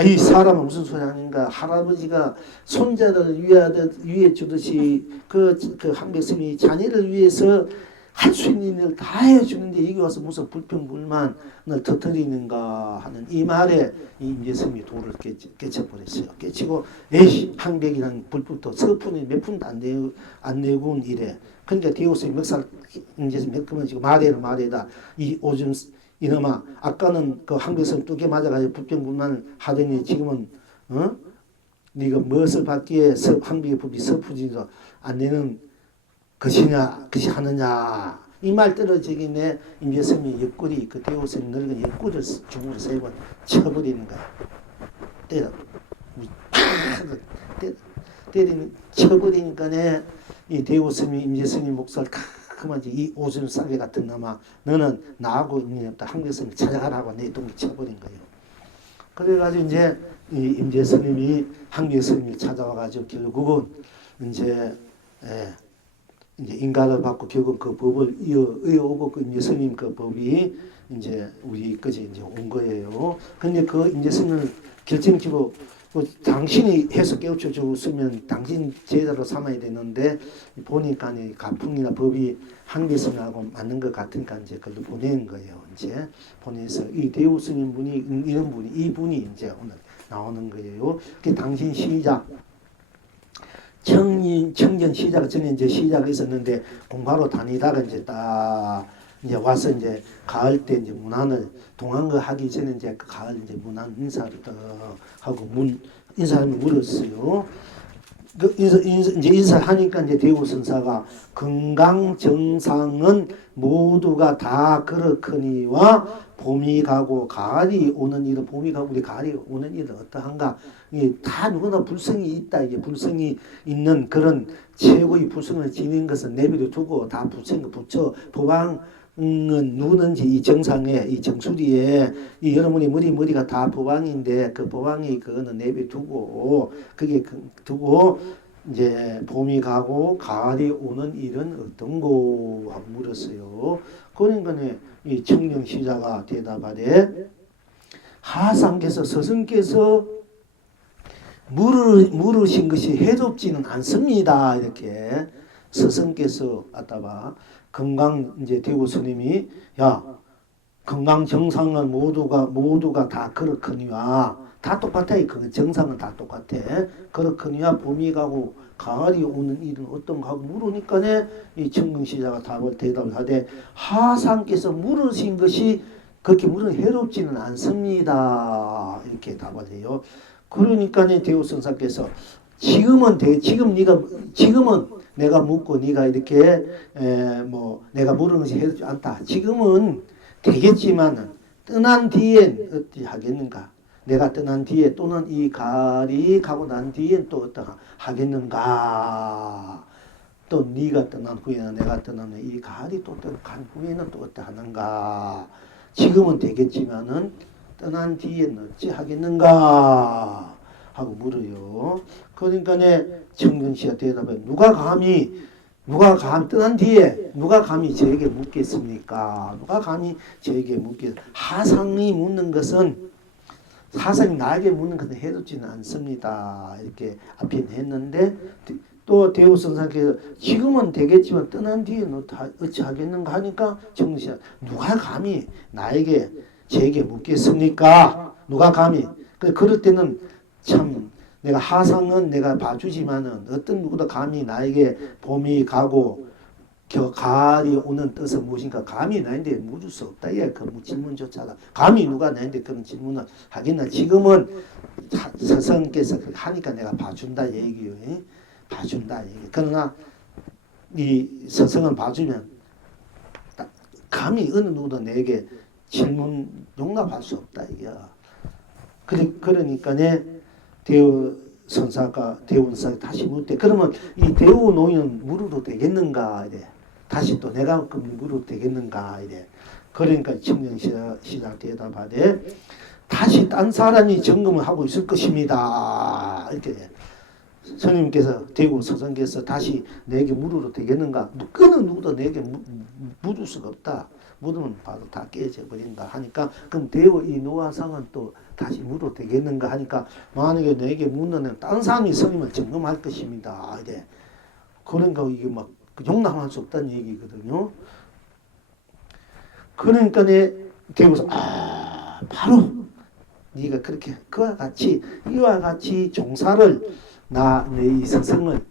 이 사람은 무슨 소리 하는가? 할아버지가 손자를 위해 주듯이 그 한백스님이 자녀를 위해서 할 수 있는 일을 다 해주는데 여기 와서 무슨 불평불만을 터뜨리는가 하는 이 말에 이 임재성이 돌을 깨쳐버렸어요. 깨치고 에이씨 항백이란 불법도 서푼이 몇 푼도 안 내고 이래. 그러니까 대우스의 멱살 임재성 몇 번을 지고 말에다 이 오줌 이놈아 아까는 그 항백성 두개 맞아가지고 불평불만을 하더니 지금은 네가 무엇을 받기에 항백의 법이 서푸지도 안 내는 것이냐 것이 하느냐 이 말 떨어지기네 임재성이 옆구리 그 대우스의 늙은 옆구리를 중으로 세 번 쳐버리는 거야. 때리는 쳐버리니까네 이 대우스님이 임재성이 목소리를 그만지 이 오줌 싸개 같은 놈아 너는 나하고 인연이 없다 항백성을 찾아가라고 내 동기 쳐버린 거예요. 그래가지고 이제 이 임재성님이 항백성님이 찾아와가지고 결국은 이제 인가를 받고 결국 그 법을 이어오고 그 임재성님 그 법이 이제 우리까지 이제 온 거예요. 근데 그 임재성을 결정적으로 당신이 해서 깨우쳐 주었으면 당신 제자로 삼아야 되는데 보니까 가풍이나 법이 항백성하고 맞는 것 같으니까 이제 그걸 보낸 거예요. 이제 보내서 이 대우스님 분이 이런 분이 이분이 이제 오늘 나오는 거예요. 그 당신 시작. 청년 시작 전에 이제 시작했었는데 공부하러 다니다가 이제 딱 이제 와서 이제 가을 때 이제 문안을 동안거 하기 전에 이제 그 가을 이제 문안 인사를 딱 하고 인사를 물었어요. 그 이제 인사하니까 이제 대우 선사가 건강 정상은 모두가 다 그렇거니와 봄이 가고 가을이 오는 일은 봄이 가고 우리 가을이 오는 일은 어떠한가? 이게 다 누구나 불성이 있다. 이게 불성이 있는 그런 최고의 불성을 지닌 것은 내비를 두고 다 붙여 법왕은 누구든지 이 정상에 이 정수리에 이 여러분이 머리가 다 법왕인데 그 법왕이 그거는 내비 두고 그게 두고 이제 봄이 가고 가을이 오는 일은 어떤고 하고 물었어요. 그러니까 이 청령 시자가 대답하되 하상께서 스승께서 물으신 것이 해롭지는 않습니다. 이렇게 스승께서 아따봐 건강 이제 대구 스님이 야 건강 정상은 모두가 다 그렇거니와 다 똑같아. 그 정상은 다 똑같아. 그렇거니와 봄이 가고 가을이 오는 일은 어떤가 하고 물으니까네 이 청경시자가 대답을 하되 하상께서 물으신 것이 그렇게 물은 해롭지는 않습니다. 이렇게 답을 해요. 그러니까네 대우선사께서 지금은 내가 묻고 네가 이렇게 내가 물은 것이 해롭지 않다. 지금은 되겠지만 떠난 뒤엔 어찌 하겠는가? 내가 떠난 뒤에 또는 이 가을이 가고 난 뒤엔 또 어떠하 하겠는가? 또 네가 떠난 후에는 내가 떠난 이 가을이 또 간 후에는 또 어떠하는가? 지금은 되겠지만은 떠난 뒤에는 어찌 하겠는가? 하고 물어요. 그러니까네 청근씨가 대답해 누가 감히 떠난 뒤에 누가 감히 저에게 묻겠습니까? 누가 감히 저에게 묻겠습니까? 하상이 묻는 것은 사상이 나에게 묻는 것은 해롭지는 않습니다. 이렇게 앞에했는데 또 대우선사께서 지금은 되겠지만 떠난 뒤에는 어찌 하겠는가 하니까 정씨가 누가 감히 저에게 묻겠습니까? 누가 감히? 그럴 때는 참 내가 하상은 내가 봐주지만은 어떤 누구도 감히 나에게 봄이 가고 가을이 오는 뜻은 무엇인가 감히 나한테 묻을 수 없다. 그 질문조차가 감히 누가 나한테 그런 질문을 하겠나. 지금은 스승께서 하니까 내가 봐준다 얘기요. 봐준다 얘기. 그러나 이 스승은 봐주면 감히 어느 누구도 내게 질문 용납할 수 없다 이게야. 그러니까네 대우선사가 다시 묻대. 그러면 이 대우 노인은 물어도 되겠는가 이래. 다시 또 내가 물어도 되겠는가 이래. 그러니까 청년시장 대답하되 다시 딴 사람이 점검을 하고 있을 것입니다. 이렇게 스님께서 대구 서성께서 다시 내게 물어도 되겠는가? 어느 누구도 내게 물을 수가 없다. 물으면 바로 다 깨져 버린다 하니까 그럼 대우 이 노화상은 또 다시 물어도 되겠는가 하니까 만약에 내게 묻는 딴 사람이 스님을 점검할 것입니다. 이래. 그러니까 이게 막 용납할 수 없다는 얘기거든요. 그러니까 내 대우서 바로 네가 그렇게 그와 같이 이와 같이 종사를 내 이 스승을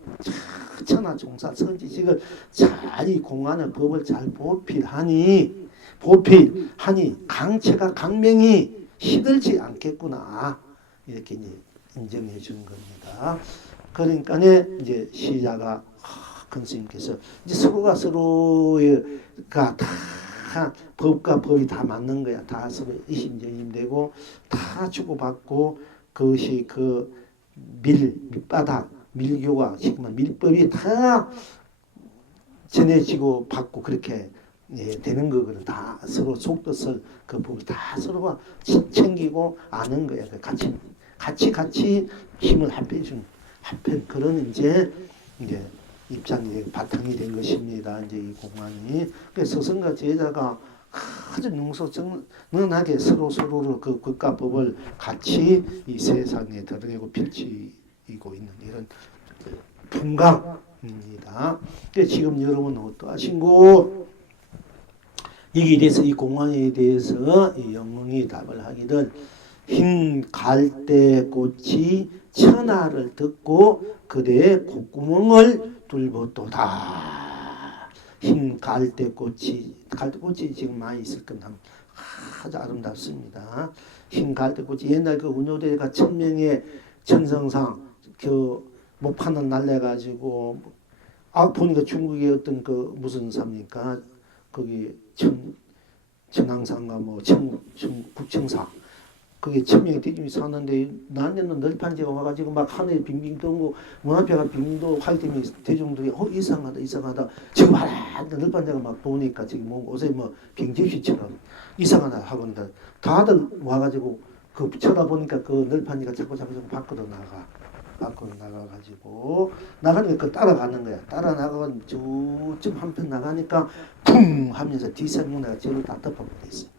천하 종사 선지식을 잘 이 공안의 법을 잘 보필하니 강체가 강명이 시들지 않겠구나 이렇게 이제 인정해 주는 겁니다. 그러니까 이제 시자가 큰 스님께서 이제 서로가 다 법과 법이 다 맞는 거야. 다 서로 이심전심되고 다 주고받고 그것이 그 밑바닥 밀교가 지금 밀법이 다 전해지고 받고 그렇게 되는 거거든. 다 서로 속뜻을 그 법을 다 서로가 챙기고 아는 거야. 같이 힘을 합해준 그런 이제 입장이 되고 바탕이 된 것입니다. 이제 이 공안이 스승과 제자가 아주 능소정연하게 서로를 그 법과 법을 같이 이 세상에 드러내고 펼치고 있는 이런 풍광입니다. 지금 여러분은 어떠하신고? 여기에 대해서 이 공안에 대해서 이 영웅이 답을 하기를 흰 갈대꽃이 천하를 듣고 그대의 콧구멍을 뚫었도다. 흰 갈대꽃이 지금 많이 있을 겁니다. 아주 아름답습니다. 흰 갈대꽃이 옛날 그 운효대가 1000명의 천성상 그 목판을 날려가지고 보니까 중국의 어떤 그 무슨 산입니까? 거기 천왕산가 뭐 국청사 그게 1000명이 대중이 사는데 낮에는 널판지가 와가지고 막 하늘에 빙빙 떠고 문 앞에가 빙빙 떠 화이팅이 대중들이 이상하다 지금 하라 널판지가 막 보니까 지금 뭐 옷에 뭐 빙집시처럼 이상하다 하고는 다들 와가지고 그 쳐다보니까 그 널판지가 자꾸 밖으로 나가가지고 나가니까 그 따라가는 거야. 따라 나가면 저쯤 한편 나가니까 쿵 하면서 뒷산문화가 저를 다 덮어버렸어요.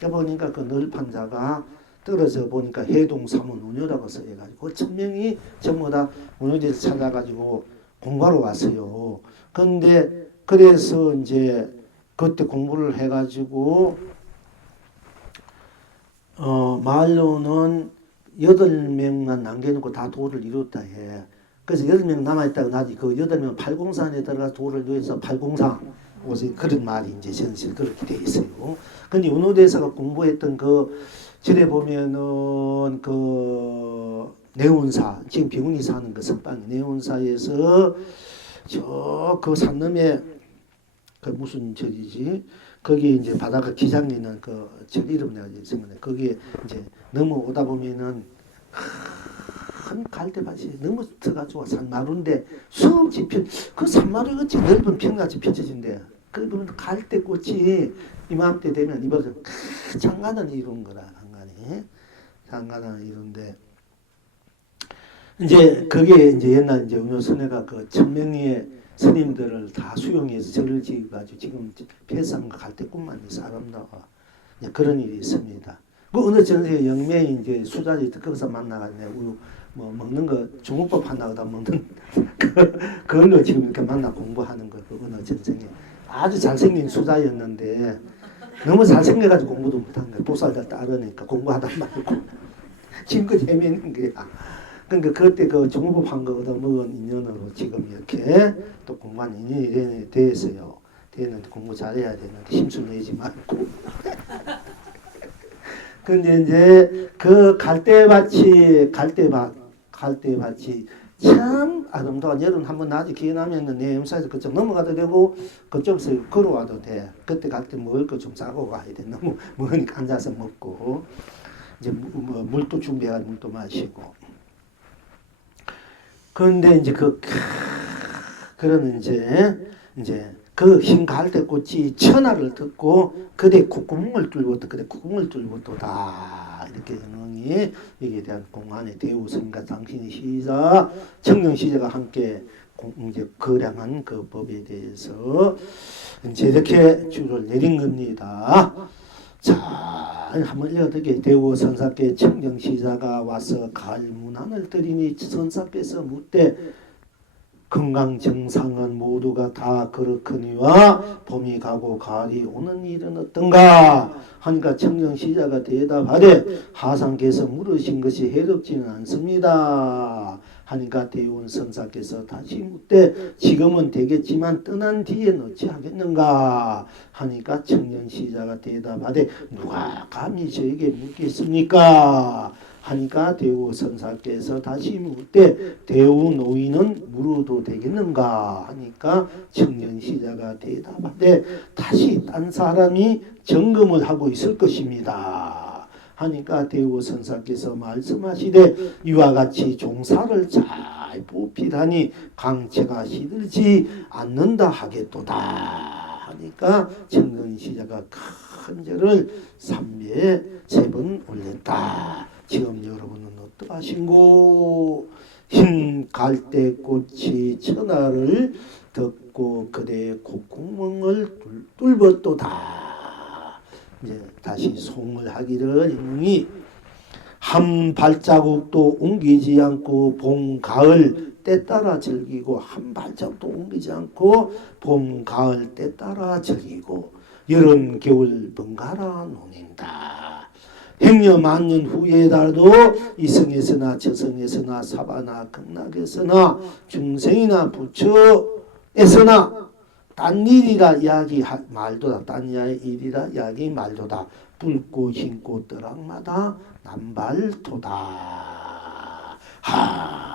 그러니까 그 널판자가 떨어져 보니까 해동사문 운효라고 써가지고 1000명이 전부 다 운효대에서 찾아가지고 공부하러 왔어요. 그런데 그래서 이제 그때 공부를 해가지고 말로는 8명만 남겨놓고 다 도를 이뤘다 해. 그래서 8명 남아있다가 나지 그 8명 팔공산에 들어가 도를 위해서 팔공산 옷에 그런 말이 이제 전실 그렇게 돼 있어요. 근데 운호대사가 공부했던 그 절에 보면은 그 내운사 지금 병훈이 사는 그 선방이 내운사에서 저 그 산넘에 그 무슨 절이지 거기 이제 바다가 기장에 있는 그 절 이름 내가 있으면 거기에 이제 넘어오다 보면은 큰 갈대밭이 너무 들어가지고 산마루인데 수없이 그 산마루 어찌 넓은 평같이 펼쳐진대. 그러면 갈대꽃이 이맘때 되면 이번에 장관을 이룬 거라 장관을 이룬데 이제 그게 이제 옛날 이제 운효선회가 그 1000명의 스님들을 다 수용해서 절을 지어가지고 지금 폐상과 갈대꽃만 있어 아름다워. 그런 일이 있습니다. 그 어느 전세 영매이 이제 수자리 거기서 만나가지고 뭐 먹는 거 중국밥 하나보다 먹는 그걸로 지금 이렇게 만나 공부하는 거 그 어느 전생에 아주 잘생긴 수자였는데 너무 잘생겨가지고 공부도 못한 거야. 보살들 따르니까 공부하다 말고 지금껏 헤매는 거야. 그러니까 그때 그 중국밥 한 거 얻어 먹은 인연으로 지금 이렇게 또 공부한 인연이 됐어요. 되는데 공부 잘해야 되는데 힘술 내지 말고. 근데 이제 그 갈대밭이 참 아름다워. 여러분 한번 나중에 기회 나면은 내 em사에서 그쪽 넘어가도 되고 그쪽에서 걸어와도 돼. 그때 갈 때 먹을 거 좀 싸고 가야 돼. 너무 먹으니까 앉아서 먹고 이제 물도 준비해가지고 물도 마시고. 그런데 이제 그런 이제 그 흰 갈대꽃이 천하를 듣고 그대 콧구멍을 뚫고도다 이렇게 영웅이 여기에 대한 공안의 대우성과 당신의 시자 청령 시자가 함께 이제 거량한 그 법에 대해서 이제 이렇게 줄을 내린 겁니다. 자, 한번 읽어드릴게요. 대우 선사께 청정 시자가 와서 갈문안을 드리니 선사께서 묻되 건강 정상은 모두가 다 그렇거니와 봄이 가고 가을이 오는 일은 어떤가 하니까 청정시자가 대답하되 하상께서 물으신 것이 해롭지는 않습니다 하니까 대운 선사께서 다시 묻되 지금은 되겠지만 떠난 뒤엔 어찌하겠는가 하니까 청년시자가 대답하되 누가 감히 저에게 묻겠습니까 하니까 대우 선사께서 다시 묻되 대우 노인은 물어도 되겠는가 하니까 청년시자가 대답하되 다시 딴 사람이 점검을 하고 있을 것입니다 하니까 대우 선사께서 말씀하시되 이와 같이 종사를 잘 보필하니 강체가 시들지 않는다 하겠도다 하니까 청년시자가 큰 절을 3배에 3번 올렸다. 지금 여러분은 어떠하신고? 흰 갈대꽃이 천하를 덮고 그대의 콧구멍을 뚫었도다. 이제 다시 송을 하기를 이니 한 발자국도 옮기지 않고 봄 가을 때 따라 즐기고 한 발자국도 옮기지 않고 봄 가을 때 따라 즐기고 여름 겨울 번갈아 노는다. 행여 만년 후에 달도 이성에서나 저성에서나 사바나 극락에서나 중생이나 부처에서나 딴 일이라 이야기 말도다. 딴 일이라 이야기 말도다. 붉고 흰고 떠락마다 남발도다. 하